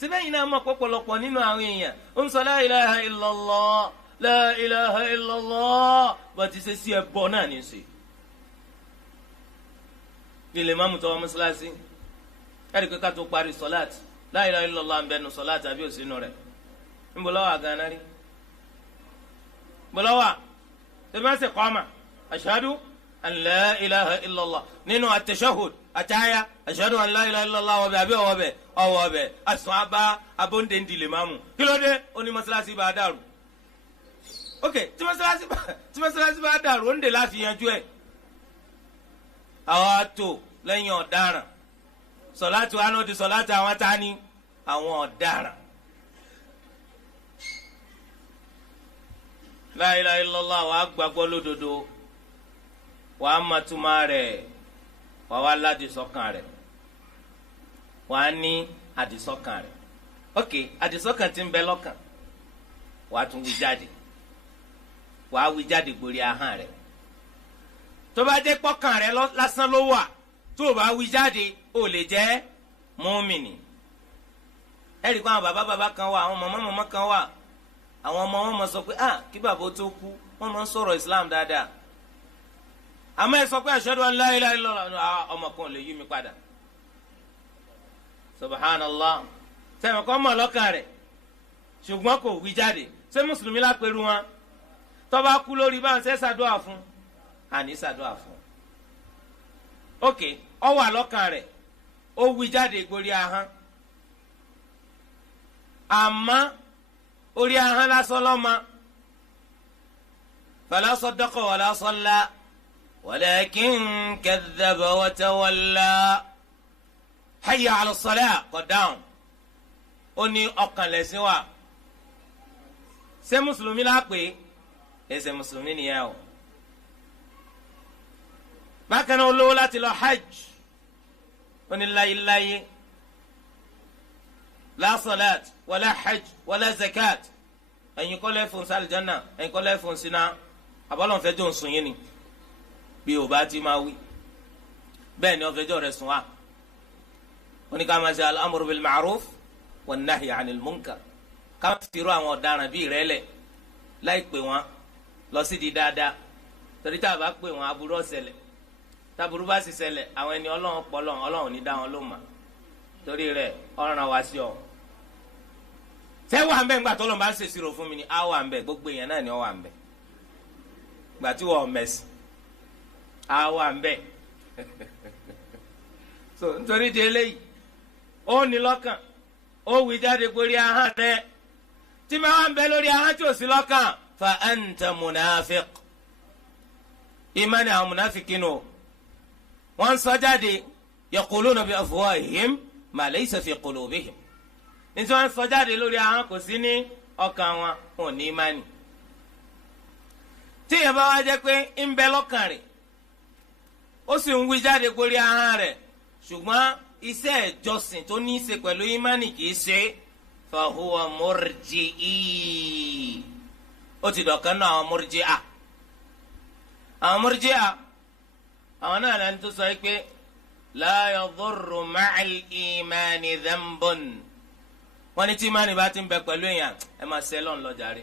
síbẹ̀ yìí náà mọ̀ pọ̀pọ̀lọpọ̀ nínú àwọn èèyàn ó ń sọ la ilaha illallah la ilaha illallah bó ti ṣe sí ẹbọ náà ní í ṣe. ilé mamu tọwọ́ mọ́sálásí ẹ̀rí pé ká tó parí sọ́láàtì la ilaha illallah ń bẹnu sọ́láàtì àbí òsínú rẹ̀ ń bọ̀ lọ́wọ́ àgànná rí ń bọ̀ lọ́wọ́ ṣe máa ń ṣe kọ́ọ̀mà ashhadu an la ilaha illallah nínú at-tashahhud àtàyà ashhadu an la ilaha illallah wọ́bẹ̀ àbí ọwọ́bẹ̀ àsùn abá abóńdéńdì lè máa mú kí ló dé ó ní mọ́sálásí bá dàrú. ok tí mọ́sálásí bá dàrú ó ń dè láti yanjú ẹ̀. àwọn àtò lẹ́yìn ọ̀daràn sọ̀láàtì wa náà di sọ̀láàtì àwọn tání àwọn ọ̀daràn. la ilaha illallah wàá gbàgbọ́ lódodo wàá mọ̀túmọ̀ rẹ̀ wàá wá ládìsọ́kàn rẹ̀ wàá ní àdìsọ́kàn rẹ̀. ok àdìsọ́kàn tí ń bẹ lọ́kàn wàá tún wí jáde wàá wí jáde gborí ahọ́n rẹ̀. tó bá jẹ́ pọ́kàn rẹ̀ lásán ló wà tó o bá wí jáde ó lè jẹ́ mùmínì. ẹ̀rí kó àwọn bàbá kan wà àwọn màmá kan wà àwọn ọmọ wọn mọ sọ pé kí bàbá tó kú wọn mọ sọ̀rọ̀ Islam dáadáa àmọ́ ẹ sọ pé ashhadu an la ilaha illallah ọmọ kan lè yí mi padà subhanallah sẹ́mi kọ́ mọ̀ lọ́kàn rẹ̀ ṣùgbọ́n kò wí jáde ṣé mùsùlùmí lápẹ̀rù wọn tó bá kú lórí báwọn ṣe ṣàdúrà fún àní ṣàdúrà fún. ok ó wà lọ́kàn rẹ̀ ó wí jáde gborí ahọ́n àmọ́ orí ahọ́n lásán lọ́mọ fala saddaqa wala salla walakin kadhaba wa tawalla hayya ala salah kọ dáhùn ó ní ọkàn lẹ́sìn wa ṣé mùsùlùmí lápè ẹsẹ̀ mùsùlùmí nìyẹn o. bákan náà olówó láti lọ hajj ó ní láyéláyé la salat wala hajj wala zakat ẹ̀yin kọ́ lẹ́fún sálìjánà ẹ̀yin kọ́ lẹ́fún síná abọ́lọ́nfẹ́ jọ ń sùn yín ni bí o bá ti máa wí bẹ́ẹ̀ ni ọ̀fẹ́jọ́ rẹ̀ sùn wá oníkà máa ṣe al-amru bil ma'ruf wan nahyi 'anil munkar ká fi irú àwọn ọ̀daràn bíi rẹ̀ lẹ̀ láì pè wọ́n lọ sí di dáadáa torí tá a bá pè wọ́n aburú ọ̀sẹ̀lẹ̀ táburú bá sì ṣẹlẹ̀ àwọn ẹni ọlọ́run pọ̀ lọ́run ọlọ́run ní dá wọn ló mà torí rẹ̀ ọ̀ràn wá sí ọ. ṣé wà ń bẹ ńgbà tó lọ́n bá ń ṣèṣirò fún mi ni á wà ń bẹ gbogbo èèyàn náà ni ọ wà ń bẹ gbà tí wọ́n mẹ̀sì á wà ń bẹ so nítorí di eléyìí ó ní lọ́kàn ó wí jáde gbórí ahọ́n rẹ̀ tí máa wà ń bẹ lórí ahọ́n tí ò sí lọ́kàn fa anta munafiq ìmánì àwọn munafiqin nù wọ́n sọ jáde yaquluna bi afwahihim ma laysa fi qulubihim nítorí wọ́n sọ jáde lórí ahọ́n kò sí ní ọkàn wọn ò ní ìmánì. tí ìyẹn bá wá jẹ́ pé ń bẹ lọ́kàn rẹ̀ ó sì ń wí jáde gbórí ahọ́n rẹ̀ ṣùgbọ́n iṣẹ́ ìjọsìn tó ní í ṣe pẹ̀lú ìmánì kì í ṣe fa huwa murji'i ó ti dọ̀kan náà àwọn murji'a àwọn murji'a àwọn náà lẹni tó sọ pé la yadurru ma'al imani dhanbun wọ́n ní tí ìmánì bá ti ń bẹ pẹ̀lú èèyàn ẹ máa ṣe lọ́n lọ́jàre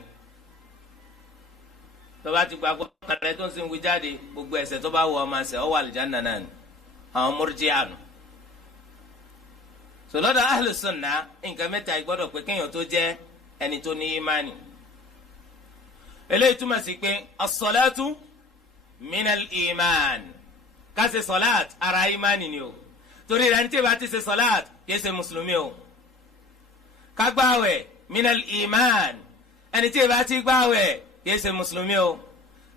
tó bá ti gbàgbọ́ kàrẹ́ tó ń sin wí jáde gbogbo ẹ̀ṣẹ̀ tó bá wù ọ́ máa ṣe ọ́ wà àlùjánnà náà ni àwọn murji'a nù. sọlọ́dọ̀ ahlu sunna nǹkan mẹ́ta gbọ́dọ̀ pé kéèyàn tó jẹ́ ẹni tó ní ìmánì eléyìí túmọ̀ sí pé as-salatu minal iman ká ṣe sọláàt ara ìmánì ni o torí rẹ̀ ní tí ìbá ti ṣe sọláàt kìí ṣe mùsùlùmí o ká gbààwẹ̀ minal iman ẹni tí ìbá ti gbààwẹ̀ kìí ṣe mùsùlùmí o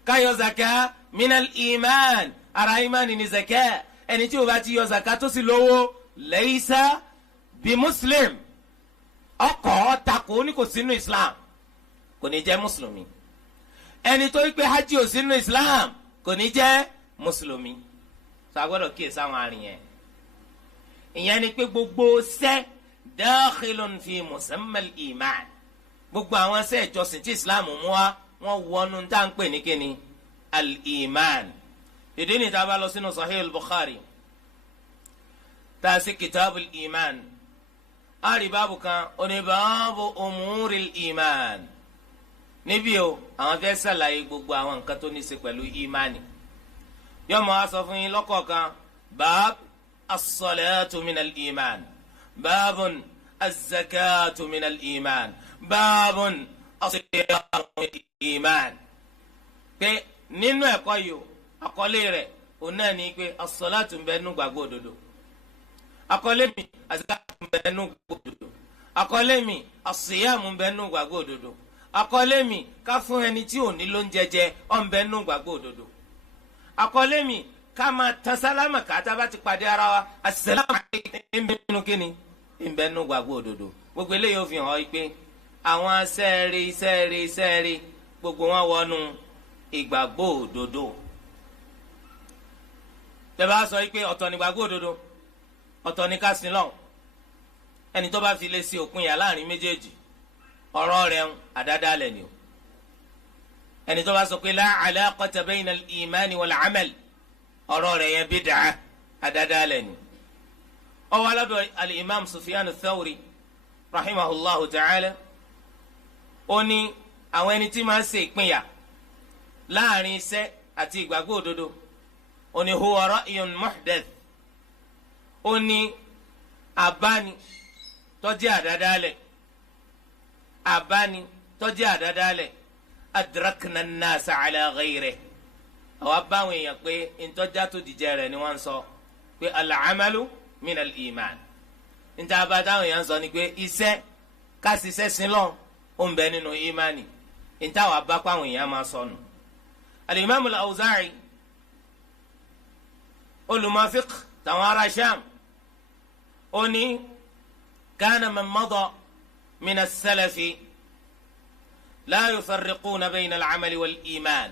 ká yọ zaka minal iman ara ìmánì ni zaka ẹni tí ìbá ti yọ zaka tó sì lówó laysa bí muslim ọkọ̀ takò ní kò sínú islam kò ní jẹ́ mùsùlùmí ẹni tó wípé hajj ò sínú islam kò ní jẹ́ mùsùlùmí sọ agbọ́dọ̀ kíyè sáwọn àrìn yẹn ìyẹn ni pé gbogbo ṣẹ́ dakhilun fi musammal iman gbogbo àwọn ṣẹ́ ìjọsìn tí islam mú wá wọ́n wọnú tá à ń pè ní kíni al-iman ìdí ni tá a bá lọ sínú sahih al-bukhari tá a sì kitab al-iman ari báàbù kan oní báàbù umuril iman níbí o àwọn fẹ́ ṣàlàyé gbogbo àwọn nǹkan tó ní í ṣe pẹ̀lú imani yóò máa sọ fún yín lọ́kọ̀ọ̀kan báàbù as-salatu minal iman báàbùn az-zakatu minal iman báàbùn as-siyamu minal iman pé nínú ẹ̀kọ́ yìí àkọlé rẹ̀ òun náà ní pé as-salatu ń bẹ nínú gbàgbọ́ òdodo àkọlé mi az-zakatu ń bẹ nínú gbàgbọ́ òdodo àkọlé mi as-siyamu ń bẹ nínú gbàgbọ́ òdodo àkọlé mi ká fún ẹni tí ò ní ló ń jẹjẹ ó ń bẹ nínú gbàgbọ́ òdodo àkọlé mi ká máa tan sálámà ká tá a bá ti pàdé ara wa assalamu alaykum ń bẹ nínú kíni ń bẹ nínú gbàgbọ́ òdodo gbogbo eléyìí ó fi hàn ọ́ pé àwọn sẹ́ẹ̀rì gbogbo wọn wọnú ìgbàgbọ́ òdodo tẹ́ bá sọ pé ọ̀tọ̀ ní gbàgbọ́ òdodo ọ̀tọ̀ ní ká sin lọ́hùn ẹni tó bá fi lè ṣe òpin yà láàrin méjèèjì ọ̀rọ̀ rẹ̀ ń àdádálẹ̀ ni o ẹni tó bá sọ pé la alaqata bayna al-imani wal-amal ọ̀rọ̀ rẹ̀ yẹn bid'ah àdádálẹ̀ ni. ó wá lọ́dọ̀ al-imam Sufyan ath-Thawri rahimahullahu ta'ala ó ní àwọn ẹni tí máa ń ṣe ìpínyà láàrin iṣẹ́ àti ìgbàgbọ́ òdodo ó ní huwa ra'yun muhdath ó ní àbáni tó jẹ́ àdádálẹ̀ àbáni tó jẹ́ àdádálẹ̀ adrakna an-nasa ala ghayrihi àwọn abáwọn èèyàn pé ntọ́já tó dìjẹ́ rẹ̀ ni wọ́n ń sọ pé al-amalu min al-iman níta bá táwọn èèyàn ń sọ ni pé iṣẹ́ ká ṣiṣẹ́ sílọ̀ ó ń bẹ nínú imani níta wàá bá pàwọn èèyàn máa sọnù. al-imam al-Awza'i olùmọ̀ fiqh táwọn ará Sham ó ní kana man mada min as-salafi la yufarriquna bayna al-amali wal-iman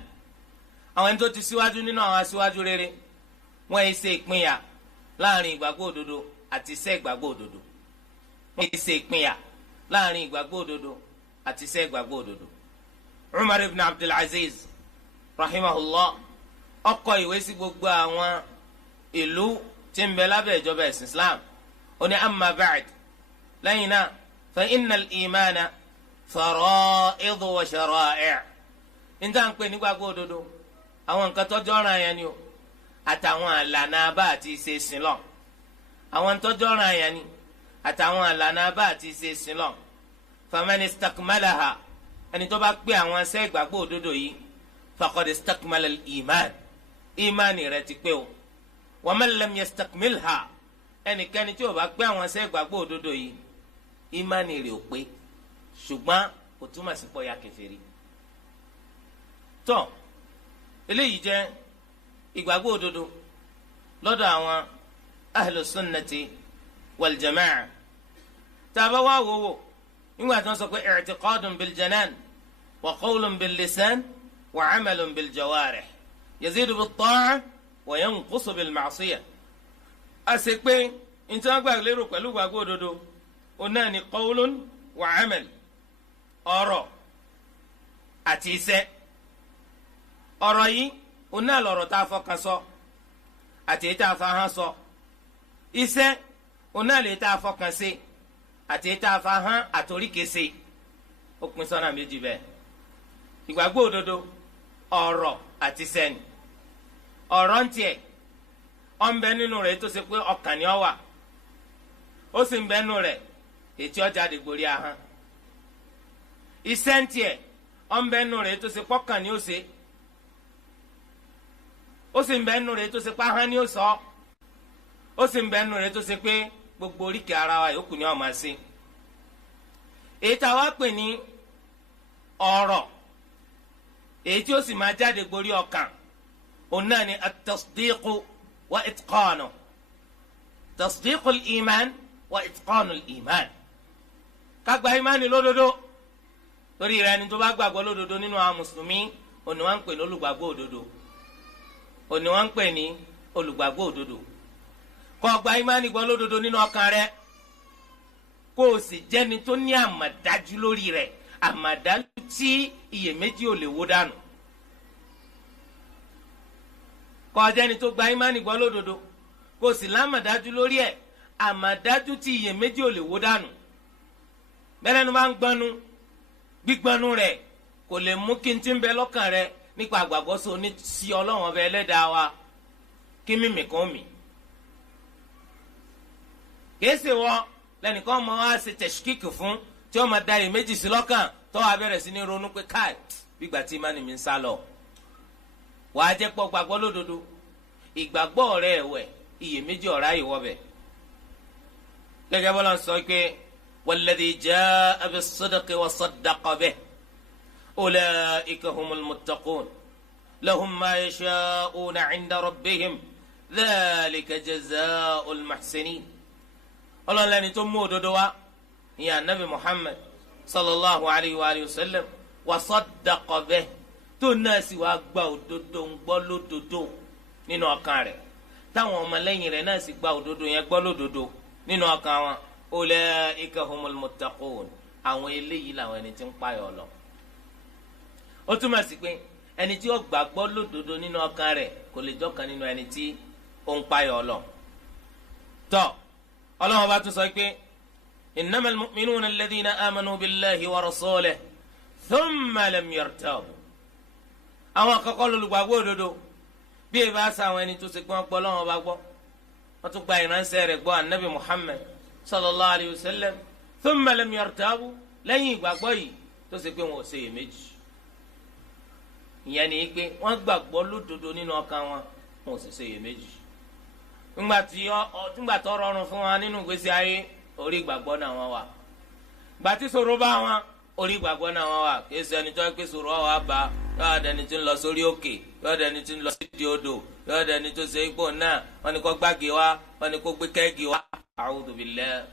àwọn ẹni tó ti síwájú nínú àwọn aṣíwájú rere wọ́n yìí ṣe ìpínyà láàrin ìgbàgbọ́ òdodo àti iṣẹ́ ìgbàgbọ́ òdodo wọ́n yìí ṣe ìpínyà láàrin ìgbàgbọ́ òdodo àti iṣẹ́ ìgbàgbọ́ òdodo. Umar ibn Abdul Aziz rahimahullah ó kọ ìwé sí gbogbo àwọn ìlú tí ń bẹ lábẹ́ ìjọba ẹ̀sìn Islam ó ní amma ba'd lẹ́yìn náà fa innal imana fara'id wa shara'i' níta ń pè nígbàgbọ́ òdodo àwọn nǹkan tọ́jọ́ ọ̀ràn yẹn ni o àtàwọn àlànà abá àti ìṣe sílọ̀ àwọn tọ́jọ́ ọ̀ràn yẹn ni àtàwọn àlànà abá àti ìṣe sílọ̀ faman istakmalaha ẹni tó bá pé àwọn ẹsẹ̀ ìgbàgbọ́ òdodo yìí faqad istakmala al-iman ìmánì rẹ̀ ti pé o wa man lam yastakmilha ẹnikẹ́ni tí ó bá pé àwọn ẹsẹ̀ ìgbàgbọ́ òdodo yìí ìmánì rẹ̀ ò pé ṣùgbọ́n kò túmọ̀ sí pọ̀ ya kèfèrí tó eléyìí jẹ́ ìgbàgbọ́ òdodo lọ́dọ̀ àwọn ahlu sunnati wal jama'a tá a bá wá wò nígbà tí wọ́n sọ pé i'tiqadun bil janan wa qawlun bil lisan wa 'amalun bil jawarih yazidu bit ta'a wa yanqusu bil ma'siyah a ṣe pé ntí wọ́n gbà lérò pẹ̀lú ìgbàgbọ́ òdodo ó náà ní qawlun wa 'amal ọ̀rọ̀ àti iṣẹ́ ọ̀rọ̀ yìí òun náà lọ̀rọ̀ tá a fọkàn sọ àti èyí tá a fahàn sọ iṣẹ́ òun náà lè tá a fọkàn ṣe àti èyí tá a fahàn àtoríkè ṣe ó pín sọ́nà méjì bẹ́ẹ̀ ìgbàgbọ́ òdodo ọ̀rọ̀ àti iṣẹ́ ni ọ̀rọ̀ ń tiẹ̀ ó ń bẹ nínú rẹ̀ tó ṣe pé ọkàn ni ó wà ó sì ń bẹ nínú rẹ̀ ètí ó jáde gborí ahọ́n iṣẹ́ ń tiẹ̀ ó ń bẹ nínú rẹ̀ tó ṣe pọ́kàn ni ó ṣe ó sì ń bẹ nínú rẹ̀ tó ṣe pé ahọ́n ni ó sọ ó sì ń bẹ nínú rẹ̀ tó ṣe pé gbogbo oríkèé ara wa yòókù ni ó máa ṣe èyí tá a wá pè ní ọ̀rọ̀ èyí tí ó sì máa jáde gborí ọkàn òun náà ni at-tasdiqu wa itqanu tasdiqu al-iman wa itqanu al-iman ká gba ìmánì lódodo torí rẹ̀ ni tó bá gbàgbọ́ lódodo nínú àwọn mùsùlùmí òní wọ́n ń pè ní olùgbàgbọ́ òdodo òní wọ́n ń pè ní olùgbàgbọ́ òdodo kó gba ìmánì gbọ́ lódodo nínú ọkàn rẹ̀ kó o sì jẹ́ni tó ní àmàdájú lórí rẹ̀ àmàdájú tí iyèméjì ò lè wó dànù kó o jẹ́ni tó gba ìmánì gbọ́ lódodo kó o sì lámàdájú lórí ẹ̀ àmàdájú tí iyèméjì ò lè wó dànù bẹ́ẹ̀ ni máa ń gbọ́nú gbígbọ́nú rẹ̀ kò lè mú kí n ti ń bẹ lọ́kàn rẹ̀ nípa àgbàgbọ́ sí Ọlọ́run ọba ẹlẹ́dàá wa kí mímì kan mì. kìí ṣe wọ́n lẹ́nìkan mọ́ wá ṣe tẹ̀síkìkì fún tí wọ́n máa da iyèméjì sí lọ́kàn tó wàá bẹ̀rẹ̀ sí ní ronú pé káì gbígbà tí ìmánì mi ń sá lọ. wàá jẹ́ pọ̀ gbàgbọ́ lódodo ìgbàgbọ́ rẹ̀ ẹ̀wẹ̀ iyèméjì ọ̀rá ìwọ́bẹ̀. gẹ́gẹ́ bọ́lá ń sọ pé walladhi jaa bis-sidqi wa saddaqa bihi ulaika humul muttaqun lahum ma yasha'una 'inda rabbihim dhalika jazaa'ul muhsinin. ọlọ́lẹ́ni tó mú òdodo wá ìyá anabi Muhammad sallallahu alayhi wa sallam wa saddaqa bihi tó náà sì wá gba òdodo ń gbọ́ lódodo nínú ọkàn rẹ̀ táwọn ọmọlẹ́yìn rẹ̀ náà sì gba òdodo yẹn gbọ́ lódodo nínú ọkàn wọn ulaika humul muttaqun àwọn eléyìí làwọn ẹni tí ń páyọ̀ lọ. ó túmọ̀ sí pé ẹni tí ó gbàgbọ́ lódodo nínú ọkàn rẹ̀ kò lè jọ́kan nínú ẹni tí ó ń páyọ̀ lọ. tọ́ Ọlọ́run bá tún sọ pé innamal mu'minuna alladhina amanu billahi wa rasulihi thumma lam yartabu. àwọn àkọ́kọ́ lolùgbàgbọ́ òdodo bí ẹ bá sa àwọn ẹni tó ṣe pé wọ́n gbọ́ Ọlọ́run bá gbọ́ wọ́n tún gba ìránṣẹ́ rẹ̀ gbọ́ anabi Muhammad sallallahu alayhi wa sallam thumma lam yartabu lẹ́yìn ìgbàgbọ́ yìí tó ṣe pé wọn ò ṣe iyèméjì. ìyẹn ni pé wọ́n gbàgbọ́ lódodo nínú ọkàn wọn wọn ò sì ṣe iyèméjì. nígbà tó rọrùn fún wọn nínú ìgbésí ayé orí ìgbàgbọ́ náà wọ́n wà. ìgbà tí ṣòro bá wọn orí ìgbàgbọ́ náà wọ́n wà. kì í ṣe ẹni tó ń pè ṣòro wà bá yóò dẹni tí ń lọ sórí òkè yóò dẹni tí ń lọ sí di odò yóò dẹni tó ṣe ipò náà wọ́n ní kó gbági wá wọ́n ní kó gbé kẹ́ẹ̀gì wá. A'udhu billah.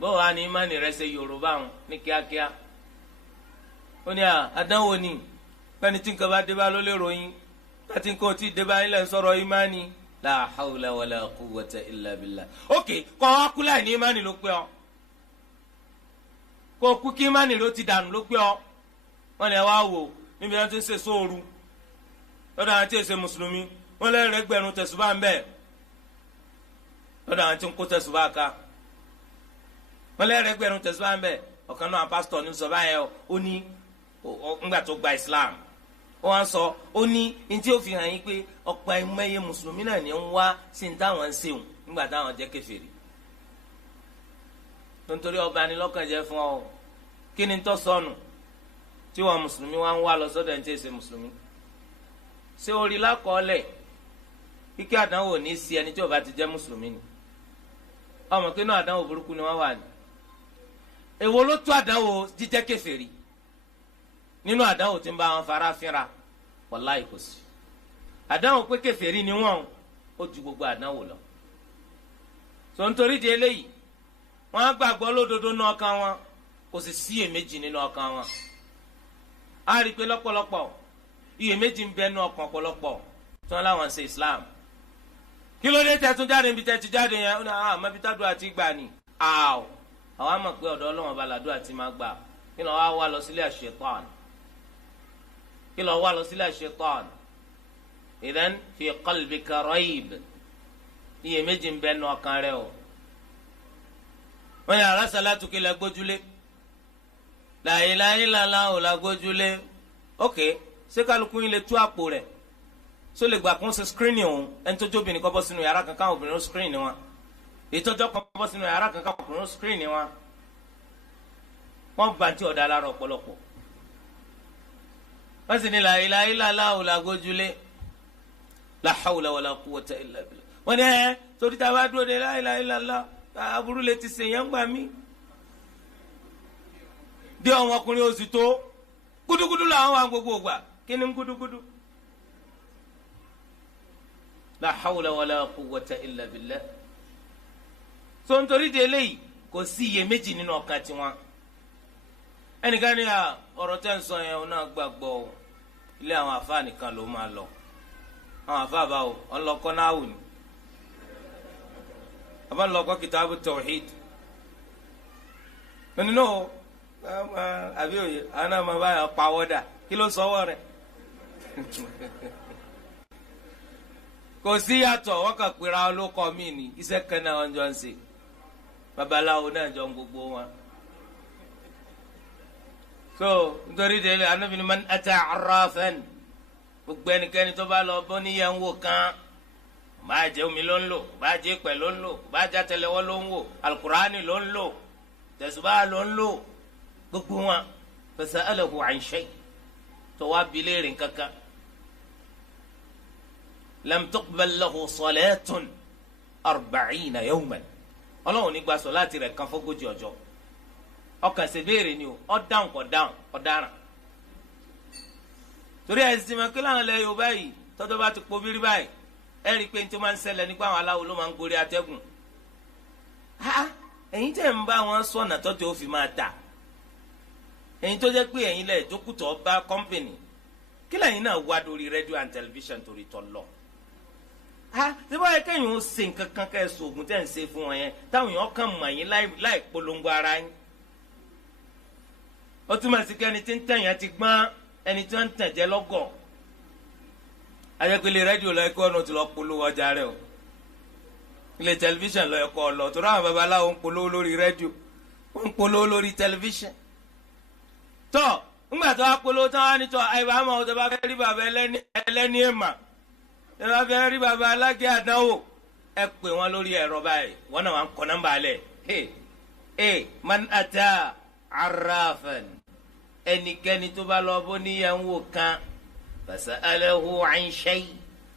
bó wàá ní ìmánì rẹ ṣe yorùbá wọn ní kíákíá. ó ní àdánwò ni pẹ́ni tí nǹkan bá dé bá ló lè ròyìn láti nǹkan tí dé bá ilẹ̀ ń sọ̀rọ̀ ìmánì. La hawla wala quwwata illa billah. ok kọ́ wa kú láì ní ìmánì ló pé ọ kó kú kí ìmánì ló ti dànù ló pé ọ. wọ́n lè wá wò níbi wọn ti ń ṣe sóoru lọ́dọ̀ àwọn tí ì ṣe mùsùlùmí wọ́n lè rẹ́ gbẹ̀rún tẹ̀sùbá ń bẹ̀ lọ́dọ̀ àwọn tí ń kó tẹ̀sùbá ká wọ́n lè rẹ́ gbẹ̀rún tẹ̀sùbá ń bẹ̀. ọ̀kan náà pásítọ̀ ní sọ báyẹn ó ní ńgbà tó gba Islam wọ́n sọ ó ní ntí ó fi hàn yín pé ọ̀pọ̀ ẹ̀mẹ́yẹ mùsùlùmí náà ní ń wá sí ní táwọn ń ṣeun nígbà táwọn jẹ́ kèfèrí. nítorí ọba ni lọ́kàn jẹ́ fún ọ kí ni tó sọnù tí wọn mùsùlùmí wá ń wá lọ sọ́dọ̀ ẹni tí èsè mùsùlùmí. ṣé orí lákọọ́lẹ̀ kíkẹ́ àdánwò ní sí ẹni tí ó bá ti jẹ́ mùsùlùmí ni ọmọ pé náà àdánwò burúkú ni wọ́n wà ní. èwo ló tó àdánwò jíjẹ́ kèfèrí nínú àdánwò tí ń bá wọn fara fínra wàláhì kò sí. àdánwò pé kèfèrí ni wọ́n ó ju gbogbo àdánwò lọ. sọ nítorí di eléyìí wọ́n á gbàgbọ́ lódodo nínú ọkàn wọn kò sì sí iyèméjì nínú ọkàn wọn. a rí i pé lọ́pọ̀lọpọ̀ iyèméjì ń bẹ nínú ọkàn ọ̀pọ̀lọpọ̀ tí wọ́n láwọn ń ṣe Islam. kí ló dé tẹ́tún jáde níbi tẹ́tún jáde yẹn ó ní àwọn àmọ́ ibi tádùn àti gbà ní. àwọn àmọ̀ pé ọ̀dọ̀ Ọlọ́run ọba làdùn àti máa gbà kí ló wá lọ sílé àṣetán kí ló wá lọ sílé àṣetán. idhan fi qalbika rayb iyèméjì ń bẹ nínú ọkàn rẹ o. wọ́n yà alásàlátù kí lẹ gbójúlé la ilaha illallah ò la gbójúlé. ok ṣé kálukú yín lè tú àpò rẹ̀ só lè gbà kún sí skírínì òun ẹni tó jóbìnrin kọ́ bọ́ sínú yàrá kankan obìnrin ó skírínì wọn ìtọ́jọ́ kan bọ́ sínú yàrá kankan ọkùnrin ó skírínì wọn. wọ́n bá tí ọ̀dà lára ọ̀pọ̀lọpọ̀ wọ́n sì ní la ilaha illallah ò la gbójúlé la hawla wala quwwata illa billah. wọ́n ní torí tá a bá dúró de la ilaha illallah aburú lè ti sèyàn gbà mí. dé àwọn ọkùnrin oṣù tó gúdúgúdú làwọn wà gbogbo ògbà kí ni gúdúgúdú. la hawla wala quwwata illa billah. so nítorí de eléyìí kò sí iyèméjì nínú ọkàn tiwọn. ẹnìkan ní ọ̀rọ̀ tẹ́ ń sọ yẹn ọ náà gbàgbọ́ ilé àwọn àfáà nìkan ló máa lọ. àwọn àfáà báwo ọlọ́kọ́ náà wù ní. àbá lọ́kọ́ kitabu At-Tawhid. nínú àbí òye àwọn náà máa bá yà pawọ́dà kí ló sọ́wọ́ rẹ̀. kò sí yàtọ̀ wọ́n kàn pera olókọ́ mi ní iṣẹ́ kan náà wọ́n jọ ń ṣe. babaláwo náà jọ ń gbogbo wọn. so nítorí délé Ànábì ní man ata arrafan gbogbo ẹnikẹ́ni tó bá lọ bọ́ níyàwó kan bá jẹ́ omi ló ń lò bá jẹ́ pẹ̀ ló ń lò bá jẹ́ àtẹ́lẹwọ́ ló ń wò alukurani ló ń lò tẹ̀sùbá ló ń lò gbogbo wọn fasalahu an shay tó wá bilé rìn kankan lam tuqbal lahu salatun 40 yawman ọlọ́run nígbà sọ láti rẹ̀ kan fógójì ọjọ́ ọkàn ṣe béèrè ni o ọ dáhùn kọ dáhùn ọ dáràn torí ẹ̀sìn mọ̀ kí láwọn ilẹ̀ Yorùbá yìí tọ́jọ́ bá ti pobírí báyìí ẹ rí i pé ní tó máa ń ṣẹlẹ̀ nípa àwọn aláwo ló máa ń gorí atẹ́gùn ẹ̀yin tẹ̀ ń bá wọn sọ̀nà tọ́jú ó fi máa tà ẹ̀yin tó jẹ́ pé ẹ̀yin lẹ̀ jókòtò bá kọ́mpìnì kí lẹ́yìn náà wá lórí rédíò and tẹlifíṣàn torí tọ́ lọ. ṣé báyìí kẹ́yìn ó ṣe nǹkan kan kẹ́ ẹ sògùn tẹ́ ń ṣe fún wọn yẹn táwọn èèyàn kàn mọ̀ yín láì polongo ara yín. ó túmọ̀ sí kí ẹni tí ń tẹ̀yàn ti gbọ́n ẹni tí wọ́n ń tẹ̀ jẹ́ lọ́gọ̀. ayẹ́pẹ́lẹ́ rédíò lọ ẹ̀kọ́ ọ̀nà tí lọ́ọ́ polówó ọjà rẹ̀ o ilé tẹlifíṣàn lọ ẹ̀kọ́ ọ̀lọ́ tó ráwọn babaláwo ń polówó lórí rédíò ń polówó lórí tẹlifíṣàn. tọ́ ńgbà tó wá polówó tán wá nítọ́ àyíbá àmọ́ ọ̀tọ̀ bá fẹ́ rí bàbá ẹlẹ́ni èèmà ẹ bá fẹ́ rí bàbá alágé àdánwò ẹ pè wọ́n lórí ẹ̀rọ báyìí wọ́n náà wà ń kọ́ nọ́mbà alẹ̀ man ata arrafan ẹnikẹ́ni tó bá lọ bó níyàwó kan fasalahu an shay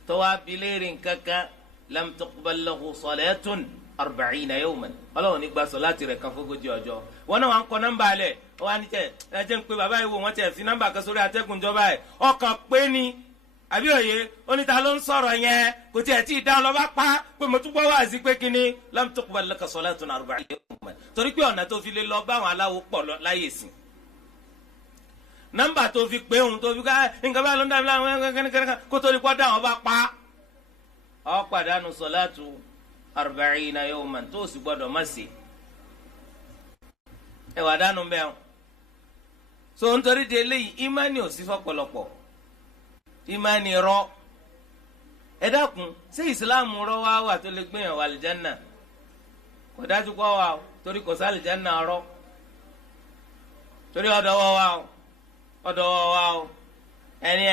tó wá bilérì nkankan lam tuqbal lahu salatun 40 yawman ọlọ́run ní gba sọ̀láàtì rẹ̀ kan fógójì ọjọ́ wọn náà wà ń kọ nọ́mbà alẹ̀ wọ́n á ní tẹ̀ ẹ jẹ́ ń pe bàbá yìí wò wọ́n tẹ̀ fi nọ́mbà kan sórí atẹ́gùn jọba ẹ̀ ọkàn pé ni àbí òye oníta ló ń sọ̀rọ̀ yẹn kò tiẹ̀ tí ì dáhùn lọ́ba pa pé mo tún gbọ́ wá sí pé kíní lam tuqbal laka salatun 40 yawman torí pé ọ̀nà tó fi lé lọ bá àwọn aláwo pọ̀ láyè sí nọ́mbà tó fi pé òun tó fi ká nǹkan bá ló ń dá mi láwọn kó tó ní kó dáhùn ọba pa ọ pàdánù sọ̀látù 40 yawman tó sì gbọ́dọ̀ má ṣe ẹ wà dánù bẹ́ẹ̀ so nítorí de eléyìí ìmánì ò sí fọ́pọ̀lọpọ̀ ìmánì rọ ẹ dákun ṣé ìsìláàmù rọ wá wà tó lè gbéyàn wà àlìjánà kò dájú kọ́ wa o torí kò sí àlìjánà rọ torí ọ̀dọ̀ wa o ẹni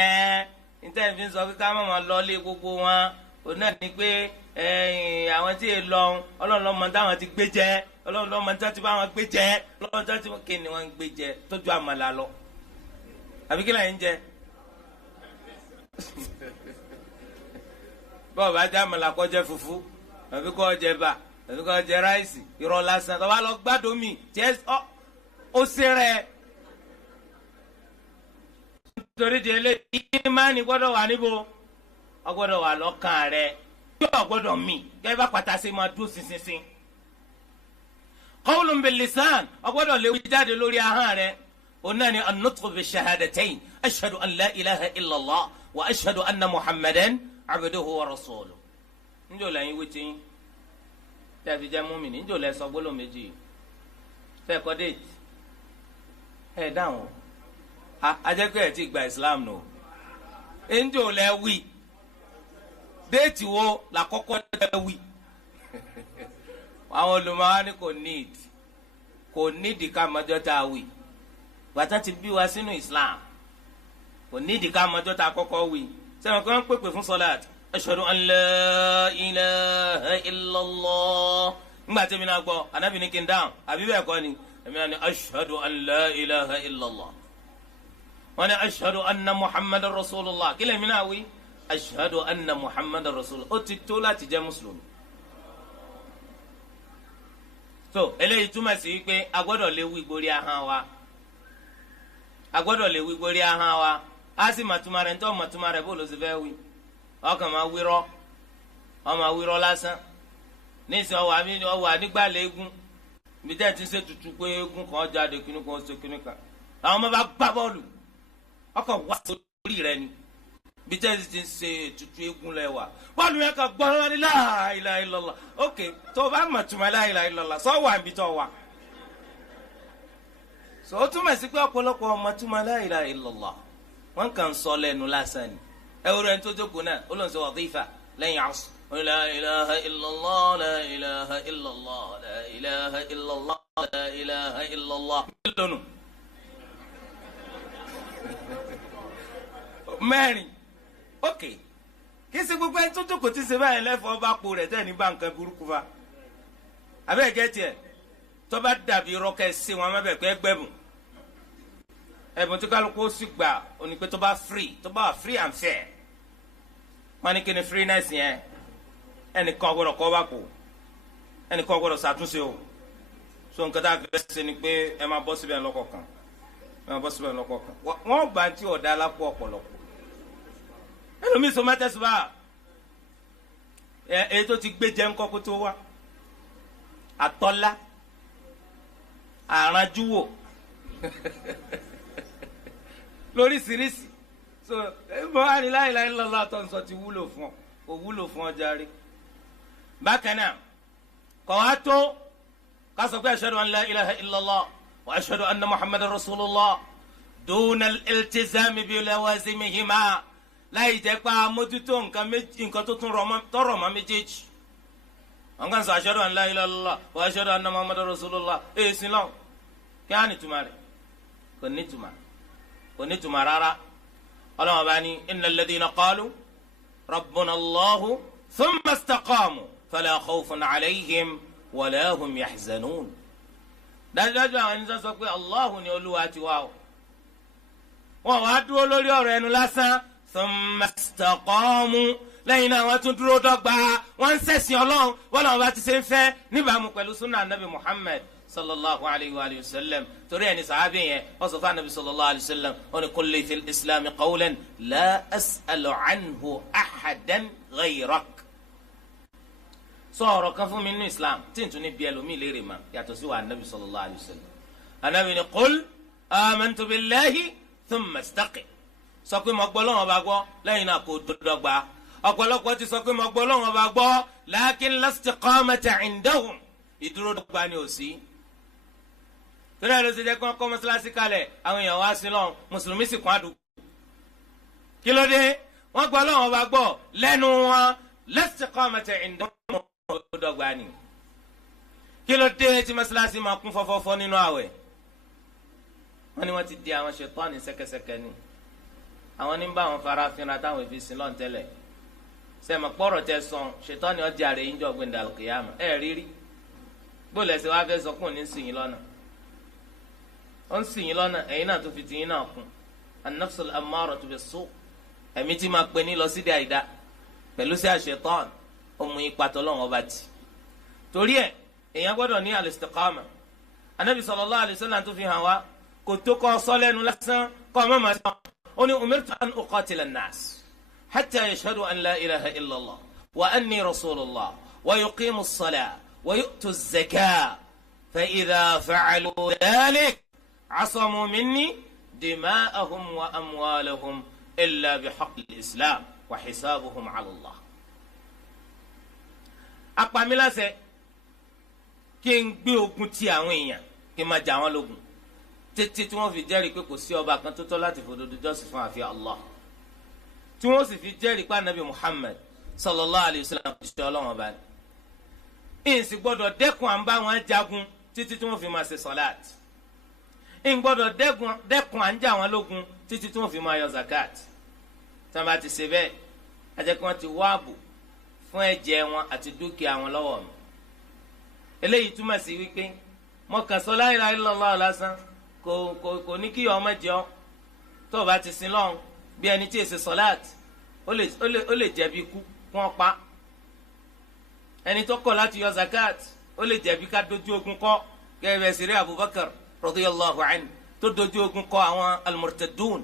níta ìfi sọ pé ká má máa lọ lé gbogbo wọn òun náà ní pé àwọn tí èè lọ ọlọ́run lọ́mọ táwọn ti gbé jẹ ọlọ́run lọ́mọ tí wọ́n ti bá wọn gbé jẹ ọlọ́run tí wọ́n kí ni wọ́n ń gbé jẹ tójú àmàlà lọ àbí kí lẹ́yìn jẹ bọ́ọ̀ bá jẹ́ àmàlà kó jẹ fùfú àbí kó jẹ bá àbí kó jẹ ráìsì irọ́ lásán tó bá lọ gbádùn mi tiẹ́ ó ṣe rẹ̀ nítorí di eléyìí ìmánì gbọ́dọ̀ wà níbo ó gbọ́dọ̀ wà lọ́kàn rẹ̀ yóò gbọ́dọ̀ mì gẹ́gẹ́ bá pàtàkì máa dúró sísinsin. qawlun bil lisan ó gbọ́dọ̀ lè wí jáde lórí ahọ́n rẹ̀ onáni an-nutqu bi shahadatayn ashhadu an la ilaha illallah wa ashhadu anna muhammadan abduhu wa rasuluhu. njó lẹ́yìn wí tí tẹ́ẹ̀fì jẹ́ múmìnì njó lẹ́ sọ gbólóhùn méjì fẹ́ẹ́ kọ́ déètì ẹ̀ dáhùn ajẹ́pẹ́ ẹ̀ ti gba islam nù njó lẹ́ wí déètì wo la kọ́kọ́ lẹ́ wí àwọn olùmọ̀ọ́ ni kò nídìí ká mọ́jọ́ tá a wí bàtà ti bí wa sínú islam kò nídìí ká mọ́jọ́ tá a kọ́kọ́ wí sẹ́wọ̀n kí wọ́n pèpè fún sọ́láàtì ashhadu an la ilaha illallah ńgbà tí mi náà gbọ́ anábì ní kí n dáhùn àbí bẹ́ẹ̀ kọ́ ni èmi náà ní ashhadu an la ilaha illallah wọ́n ní ashhadu anna muhammadan rasulullah kí lèmi náà wí ashhadu anna muhammadan rasulullah ó ti tó láti jẹ́ mùsùlùmí. so eléyìí túmọ̀ sí wípé a gbọ́dọ̀ lè wí gbórí ahọ́n wa a sì màtúmọ̀ rẹ̀ ntọ́ màtúmọ̀ rẹ̀ bó ló sì fẹ́ wí ọkàn máa wírọ́ lásán níìsín ọwọ́ ànígbàlẹ̀ eégún ibi tẹ́ ẹ ti ń ṣe tutù pé eégún kan jáde kíní kan ṣe kíní kan àwọn ọmọ bá gbá bọ́ọ̀lù ọkàn wá sórí rẹ ni ibi tẹ́ ẹ ti ń ṣe tutù eégún lẹ́wà bọ́ọ̀lù yẹn kan gbọ́ ọ́ ní la ilaha illallah ok tó o bá màtúmọ̀ la ilaha illallah sọ wà níbi tó wà so ó túmọ̀ sí pé ọ̀pọ̀lọpọ̀ màtúmọ̀ la ilaha illallah wọ́n kàn sọ lẹ́nu lásán ni ẹ wúrọ ẹni tó jókòó náà ó lọ sí wàdífà lẹ́yìn asr لا إله إلا الله لا إله إلا الله لا إله إلا الله لا إله إلا الله mẹ́rin ok kí ṣe gbogbo ẹni tó jókòó tí ṣe báyìí lẹ́fọ̀ọ́ bá po rẹ̀ tẹ́ ní bá nǹkan burúkú fa abẹ́ ẹ̀jẹ̀ tiẹ̀ tó bá dàbí rọ́kẹ́ sí wọn mẹ́bẹ̀ pé ẹgbẹ́bùn ẹ̀bùn tí kálukú sì gbà òní pé tó bá free and fair wọ́n ní kí ni freeness yẹn ẹnìkan gbọ́dọ̀ kọ́ bá kù ẹnìkan gbọ́dọ̀ ṣàtúnṣe o so nǹkan tá a fẹ́ ṣe ni pé ẹ máa bọ́ síbẹ̀ lọ́kọ̀ọ̀kan wọ́n bá tí ọ̀dà alápò ọ̀pọ̀lọpọ̀ ẹlòmíì sọ mẹ́tẹ́sùbà èyí tó ti gbé jẹ́ ńkọ́ kó tó wá àtọ́lá àránjúwò lóríṣiríṣi so bọ́ wá ní la ilaha illallah tó ń sọ ti wúlò fún ọ kò wúlò fún ọ járe bákan náà kọ̀ wá tó ká sọ pé ashhadu an la ilaha illallah wa ashhadu anna muhammadan rasulullah duna al-iltizam bi lawazimihima láì jẹ́ pé amójútó nǹkan tó tún tọrọ mọ́ méjèèjì wọn kàn sọ ashhadu an la ilaha illallah wa ashhadu anna muhammadan rasulullah èyí sí lọ kí á nìtumọ̀ rẹ̀ kò nítumọ̀ rárá ọlọ́wọ́n bá ní innal ladhina qalu rabbuna allahu thumma istaqamu fala khawfun alayhim wala hum yahzanun dájúdájú àwọn ẹni tó sọ pé allahu ni olúwa ti wá o wọn wá dúró lórí ọ̀rọ̀ ẹnu lásán thumma istaqamu lẹ́yìn náà wọ́n tún dúró dọ́gba wọ́n ń ṣẹ̀sìn ọlọ́run wọ́n làwọn bá ti ṣe ń fẹ́ níbàámu pẹ̀lú sunnah nabi muhammad sallallahu alayhi wa sallam torí ẹni sàábì yẹn wọ́n sọ fún anabi sallallahu alayhi wa sallam wọ́n ní qul li fil islam qawlan la as'alu anhu ahadan ghayrak sọ ọ̀rọ̀ kan fún mi nínú islam tí n tún ní bí ẹlòmíì léèrè ma yàtọ̀ sí wa anabi sallallahu alayhi wa sallam anabi ní qul amantu billahi thumma istaqim sọ pé mo gbọ́ lọ́wọ́ bá gbọ́ lẹ́yìn náà kò dọ́gba ọ̀pọ̀lọpọ̀ ti sọ pé mo gbọ́ lọ́wọ́ bá gbọ́ lakin la istiqamata indahum ìdúró dọ́gba ni ò sí. torí ẹ̀ ló ṣe jẹ́ kí wọ́n kọ́ mọ́sálásí kalẹ̀ àwọn èèyàn wá sí lọ́n mùsùlùmí sì kún àdúgbò. kí ló dé wọ́n gbọ́ lọ́wọ́ bá gbọ́ lẹ́nu wọn la istiqamata indahum ìdúró dọ́gba ni. kí ló dé tí mọ́sálásí máa kún fọ́fọ́fọ́ nínú àwẹ̀. wọ́n ní wọ́n ti di àwọn ṣẹ̀tánì ṣẹ̀kẹ̀ṣẹ̀kẹ̀ ni àwọn ní bá àwọn farafinra táwọn èfi sin lọ́n tẹ́lẹ̀ sẹ́mi kpọ́rọ̀ tẹ sọ̀n ṣètọ́ni ọjà rẹ̀ yín jọ gbẹ̀ndà al-qiyama ẹ̀ rírí bóòlù ẹ̀sẹ̀ wá fẹ́ sọ fún òní ń sìn yín lọ́nà ó ń sìn yín lọ́nà ẹ̀yin náà tó fi tì yín náà kún an-nafsul ammaratu bis-su' ẹ̀mí tí máa pè ní lọ sí àìdá pẹ̀lú sí àṣetọ́n ọmọ yín pàtó lọ́wọ́ bá ti torí ẹ̀ èèyàn gbọ́dọ̀ ní al-istiqama anabi sallallahu alayhi wa sallam tó fi hàn wá kò tó kọ́ sọ́lẹ́nu lásán kọ́ ọmọ màá sọ ó ní umirtu an uqatila an-nas حتى يشهدوا أن لا إله إلا الله وأني رسول الله ويقيموا الصلاة ويؤتوا الزكاة فإذا فعلوا ذلك عصموا مني دماءهم وأموالهم إلا بحق الإسلام وحسابهم على الله أقبل ملاسة كين بيوكم تياوين كما جاوان لوكم تتتوان في جاري كوكو سيوبا كنتو تولاتي فدود جوسفان في الله tí wọ́n sì fi jẹ́rìí pa nabi muhammad sallallahu alayhi wa sallam ṣe ọlọ́wọ́n bá ní. ìsì gbọ́dọ̀ dẹ́kun à ń bá wọn jagun títí tí wọ́n fi máa ṣe sọ́láàt. ìsì gbọ́dọ̀ dẹ́kun à ń jà wọn lógun títí tí wọ́n fi máa yọ zakat. tí wọ́n bá ti ṣe bẹ́ẹ̀ a jẹ́ kí wọ́n ti wá ààbò fún ẹ̀jẹ̀ wọn àti dúkìá wọn lọ́wọ́ mi. eléyìí túmọ̀ sí wípé mọ̀kàn sọ la ilaha illallah lásán kò ní kí ọmọ jẹ́ tó o bá ti sin lọ́hùn bí ẹni tí èsì sọláàt ó lè jẹ̀bi kú wọ́n pa ẹni tó kọ̀ láti yọ zakat ó lè jẹ̀bi ká dojú ogun kọ gẹ́gẹ́ bẹ́ẹ̀ sì rí abubakar radiyallahu anhu tó dojú ogun kọ àwọn almurtadun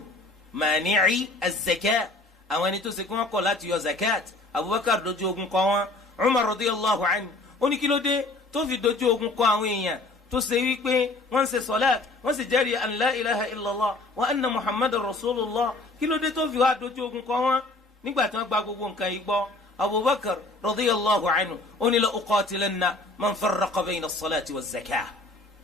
mani'i az-zakat àwọn ẹni tó ṣe kí wọ́n kọ̀ láti yọ zakat abubakar dojú ogun kọ wọn umar radiyallahu anhu ó ní kí ló dé tó fi dojú ogun kọ àwọn èèyàn tó ṣe wípé wọ́n ń ṣe sọláàt wọ́n sì jẹ́rìí an la ilaha illallah wa anna muhammadan rasulullah kí ló dé tó fi wá dojú ogun kọ wọn nígbà tí wọ́n gba gbogbo nǹkan yìí gbọ́ abubakar radiyallahu anhu ó ní la uqatilanna man farraqa bayna as-salati waz-zakah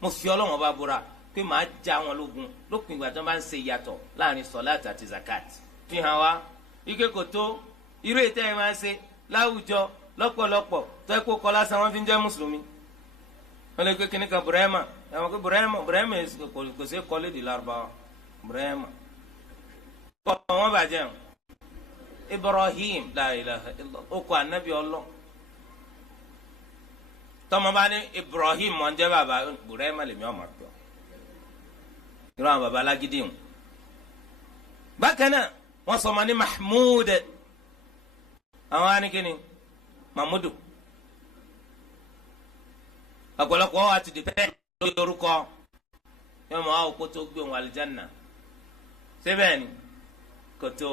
mo fi ọlọ́wọ́n bá búra pé màá já wọn lógun lópin ìgbà tí wọ́n bá ń ṣe ìyàtọ̀ láàrin sọláàtì àti zakat fi hàn wá ike kò tó irú ètò ẹ̀ máa ń ṣe láwùjọ lọ́pọ̀lọpọ̀ tó ẹ kó kọ́ lásán wọ́n fi ń jẹ́ mùsùlùmí wọ́n lè pé kíní kan Burema ẹ̀wọ̀n pé Burema kò sí kọ́lé di Lárúbáwá Burema kọ́ wọ́n bàjẹ́ Ibrahim la ilaha illallah ó kọ́ anabi ọlọ́ tọ́mọ bá ní Ibrahim wọ́n jẹ́ bàbá Burema lèmi ọmọ pẹ́ irú àwọn bàbá alágídí wọn. bákan náà wọ́n sọ ma ní Mahmud àwọn anìkíni Mahmudu ọ̀pọ̀lọpọ̀ àti dìpẹ́ lórí orúkọ yóò mọ àwọn òkú tó gbé wọn àlìjáná síbẹ̀ ni kò tó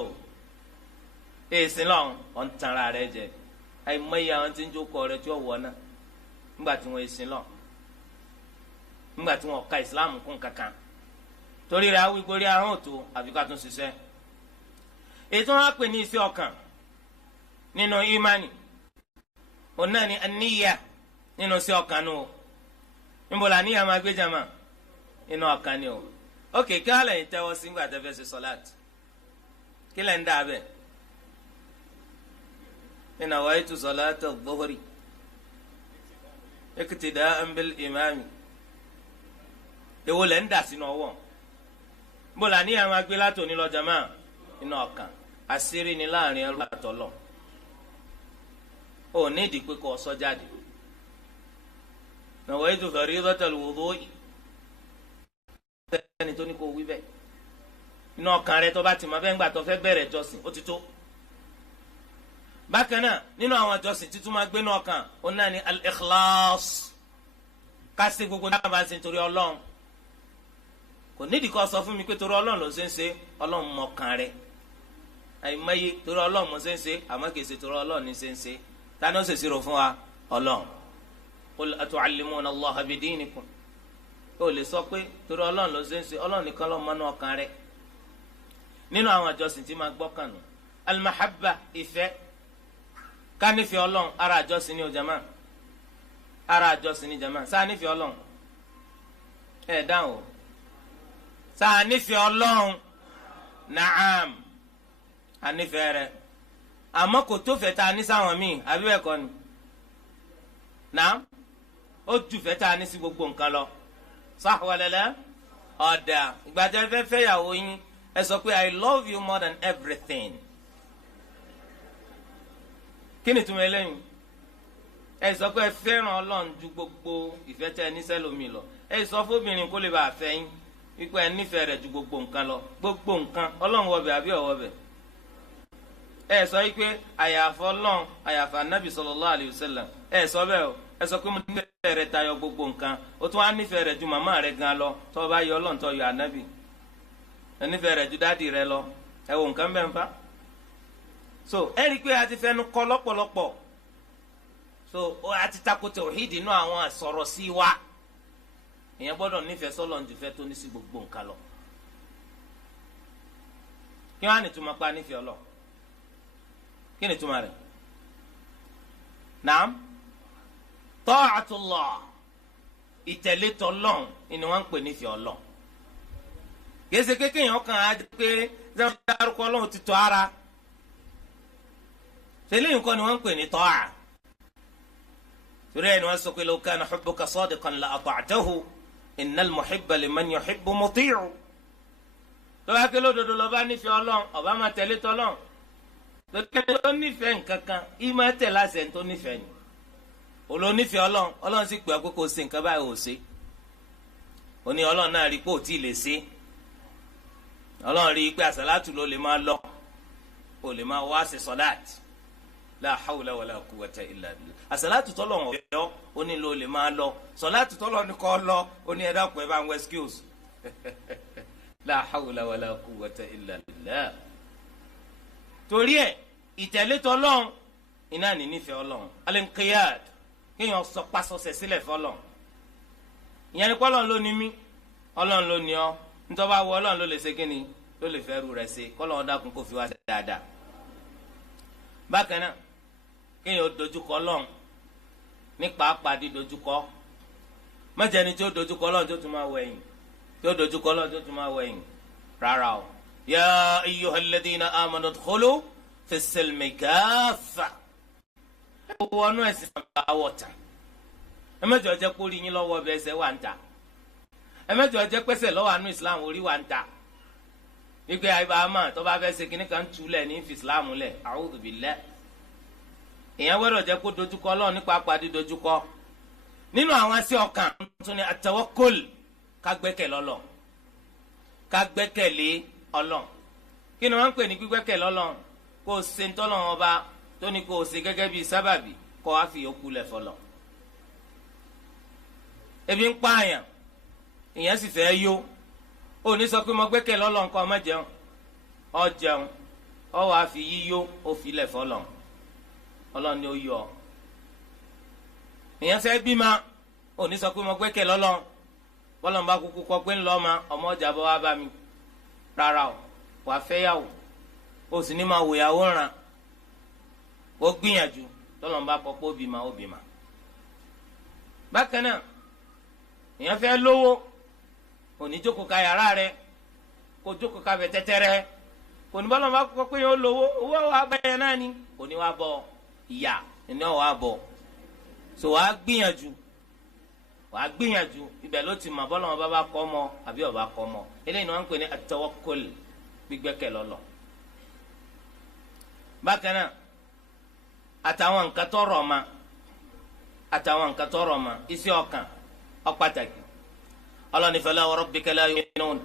èsì lọ́n ọ̀ ń tanra rẹ jẹ àìmọye àwọn tí ń jókòó rẹ tí ó wọ̀ náà nígbà tí wọ́n èsì lọ́n nígbà tí wọ́n ka ìsìláàmù kún kankan torí rẹ̀ awi gorí ahọ́n òtó àfi ká tún ṣiṣẹ́ ètò wọn á pè ní iṣẹ́ ọkàn nínú ìmánì òun náà ni àníyà nínú iṣẹ́ ọkàn nù o níbo la níyà máa gbé jama nínú ọkàn ni o ókè kí wọ́n lẹ́yìn tẹ́wọ́ sí nígbà tẹ́fẹ́ ṣe sọ́láàtì kí lẹ́yìn dá abẹ́ inna nawaitu salata adh-dhuhri iqtida'an bil imami èwo lẹ́ ń dà sínú ọwọ́ níbo la níyà máa gbé látò ní lọ jama nínú ọkàn àṣírí ni láàrin ẹrú àtọlọ ò ní ìdí pé kò sọ jáde nawaitu faridatal wudu'i ẹni tó ní kó wí bẹ́ẹ̀ inú ọkàn rẹ tó bá ti mọ bẹ́ẹ̀ ńgbà tó fẹ́ bẹ̀rẹ̀ jọ́sìn ó ti tó. bákan náà nínú àwọn jọ́sìn títún máa gbé ní ọkàn ó náà ní al-ikhlas ká ṣe gbogbo náà bá ń ṣe nítorí Ọlọ́run kò nídìí kó sọ fún mi pé torí Ọlọ́run ló ṣe ń ṣe Ọlọ́run mọ ọkàn rẹ àìmọye torí Ọlọ́run mo ṣe ń ṣe àmọ́ kìí ṣe torí Ọlọ́run ní ṣe ń ṣe tani ó ṣèṣirò fún wa Ọlọ́run qul atu'allimuna Allaha bidinikum ó lè sọ pé torí Ọlọ́run ló ṣe ń ṣe Ọlọ́run nìkan ló mọ̀ nínú ọkàn rẹ nínú àwọn àjọsìn tí máa gbọ́kàn nù al-mahabba ìfẹ́ ká nífẹ̀ẹ́ Ọlọ́run ara àjọsìn ní o jama ara àjọsìn ní jama sáà nífẹ̀ẹ́ Ọlọ́run ẹ̀ dáhùn o sáà nífẹ̀ẹ́ Ọlọ́run naam anífẹ̀ẹ́ rẹ̀ àmọ́ kò tó fẹ́ tá a ní sáwọn míì àbí bẹ́ẹ̀ kọ́ ni naam ó ju fẹ́ tá a ní sí gbogbo nǹkan lọ sah walala ọ̀dà ìgbàjẹ́ fẹ́ fẹ́yàwó yín ẹ sọ pé I love you more than everything kí ni túmọ̀ eléyìí ẹ sọ pé ẹ fẹ́ràn Ọlọ́run ju gbogbo ìfẹ́ tẹ́ ẹ ní sẹ́lómi lọ ẹ sọ fóbìnrin kó lè bá a fẹ́ yín wípé ẹ nífẹ̀ẹ́ rẹ̀ ju gbogbo nǹkan lọ gbogbo nǹkan Ọlọ́run wọbẹ̀ àbí ọ̀wọ́bẹ̀ ẹ sọ wípé àyàfọ́ Ọlọ́run àyàfọ́ Ànábì sallallahu alayhi wa sallam ẹ sọ bẹ́ẹ̀ o ẹ sọ pé mo nífẹ̀ẹ́ rẹ̀ tayọ gbogbo nǹkan o tún wá nífẹ̀ẹ́ rẹ̀ ju màmá rẹ̀ gan lọ tó o bá yọ Ọlọ́run tó yọ Ànábì ẹ nífẹ̀ẹ́ rẹ̀ ju dáàdì rẹ̀ lọ ẹ wo nǹkan bẹ́ẹ̀ ń fa so ẹ rí i pé a ti fẹnu kọ lọ́pọ̀lọpọ̀ so a ti tako tawhid inú àwọn àsọ̀rọ̀ sí wa èèyàn gbọ́dọ̀ nífẹ̀ẹ́ sọ́lọ́run ju fẹ́ tó ní sí gbogbo nǹkan lọ kí wọ́n á ní túmọ̀ pa nífẹ̀ẹ́ Ọlọ́run kí ni túmọ̀ rẹ̀ naam ta'atullah ìtẹ̀lé t'Ọlọ́run ni wọ́n ń pè nífẹ̀ẹ́ Ọlọ́run gèsè kékeré kan á pé dárúkọ Ọlọ́run ti tọ́ ara tẹ́lẹ̀ nǹkan ni wọ́n ń pè ní ta'a torí ẹni wọ́n sọ pé law kana hubbuka sadiqan la ata'tahu innal muhibba liman yuhibbu muti'u lọ́wọ́ akẹ́ lódodo lọ́ba nífẹ̀ẹ́ Ọlọ́run ọba máa tẹ̀lé t'Ọlọ́run lọ́kẹ́ tó nífẹ̀ẹ́ nǹkan kan ìmọ̀ tẹ̀lé àṣẹ tó nífẹ̀ẹ́ ni olónífẹ̀ẹ́ Ọlọ́run Ọlọ́run sì pè é pé kò ṣe nǹkan báyìí ò ṣe ó ní Ọlọ́run náà rí i pé ò tí ì lè ṣe Ọlọ́run rí i pé àṣàlátù ló lè máa lọ ó lè máa wá ṣe sọ́láàtì la hawla wala quwwata illa billah àṣàlátù tọ́lọ̀ ọ̀yọ́ ó ní ló lè máa lọ sọ́láàtù tọ́lọ̀ ní kọ́ lọ ó ní ẹ̀dá pẹ̀ bá ń wẹ́ skills la hawla wala quwwata illa billah torí ẹ̀ ìtẹ̀lé t'Ọlọ́run iná ní nífẹ̀ẹ́ Ọlọ́run al-inqiyad kéèyàn sọ pásọsẹ̀ sílẹ̀ f'Ọlọ́run ìyẹn ni p'Ọlọ́run ló ní mí Ọlọ́run ló ní ọ nítorí bá wọ Ọlọ́run ló lè ṣe kíni ló lè fẹ́ rú rẹ̀ ṣe k'Ọlọ́run dákun kó fi wá dáadáa bákan náà kéèyàn dojúkọ Ọlọ́run ní pàápàá di dojúkọ mẹjẹni tí ó dojúkọ Ọlọ́run tó tún máa wẹ̀yìn tí ó dojúkọ Ọlọ́run tó tún máa wẹ̀yìn rárá o ya ayyuhalladhina amanu udkhulu fi silmi kaffa wọnú ẹ̀sìn àbáwọ̀ tán ẹ mẹ́jọ jẹ́ kó rí yín lọ́wọ́ ọbẹ̀ ẹsẹ̀ wà ń ta ẹ mẹ́jọ jẹ́ pẹ́sẹ̀ lọ́wọ́ àánú Islam orí wà ń ta wípé àyíbáàmà tó bá fẹ́ ṣe kínní kan túlẹ̀ ní fi Islam lẹ̀ a'udhu billah èèyàn gbọ́dọ̀ jẹ́ kó dojúkọ Ọlọ́run nípa pàdé dojúkọ nínú àwọn ẹsẹ̀ ọkàn tún ní at-tawakkul ká gbẹ́kẹ̀lé Ọlọ́run ká gbẹ́kẹ̀lé Ọlọ́run kí ni wọ́n ń pè ní gbígbẹ́kẹ̀lé Ọlọ́run kó o ṣe ń tọ́lọ́run ọba tó ní kó o ṣe gẹ́gẹ́ bíi sábàbí kó wá fi yòókù lẹ̀ fọlọ́ ebi ń pààyàn ìyẹn sì fẹ́ yó ó ní sọ pé mo gbẹ́kẹ̀lé Ọlọ́run kó má jẹun ó jẹun ó wàá fi yíyó ó fi lẹ̀ fọlọ́ Ọlọ́run ni ó yọ ìyẹn fẹ́ bímọ ó ní sọ pé mo gbẹ́kẹ̀lé Ọlọ́run bọ́lọ̀ ń bá kúkú kọ́ pé ńlọ ma ọmọ ọjà bọ́ wá bá mi rárá o wà á fẹ́ yàwó o sì ní máa wòyàwó ràn ó gbìyànjú tọ́lọ̀ ń bá kọ́ pé ó bímọ ó bímọ. bákan náà èèyàn fẹ́ lówó òní jókòó ka yàrá rẹ kó jókòó ka bẹ̀ tẹ́tẹ́rẹ́ kò ní bọ́lọ̀ ń bá kọ́ pé yóò lówó owó wa bẹ́ẹ̀ náà ni kò ní wá bọ̀ ìyá ìní ọ̀ wá bọ̀ so wàá gbìyànjú wàá gbìyànjú ibẹ̀ ló ti mọ̀ bọ́lá wọn bá kọ́ mọ́ àbí ọba kọ́ mọ́ eléyìí ni wọ́n ń pè ní at-tawakkul gbígbẹ́kẹ̀ lọ́lọ́. bákan náà àtàwọn nǹkan tó rọ̀ ma iṣẹ́ ọkàn ó pàtàkì Ọlọ́hun fala wa rabbika la yu'minun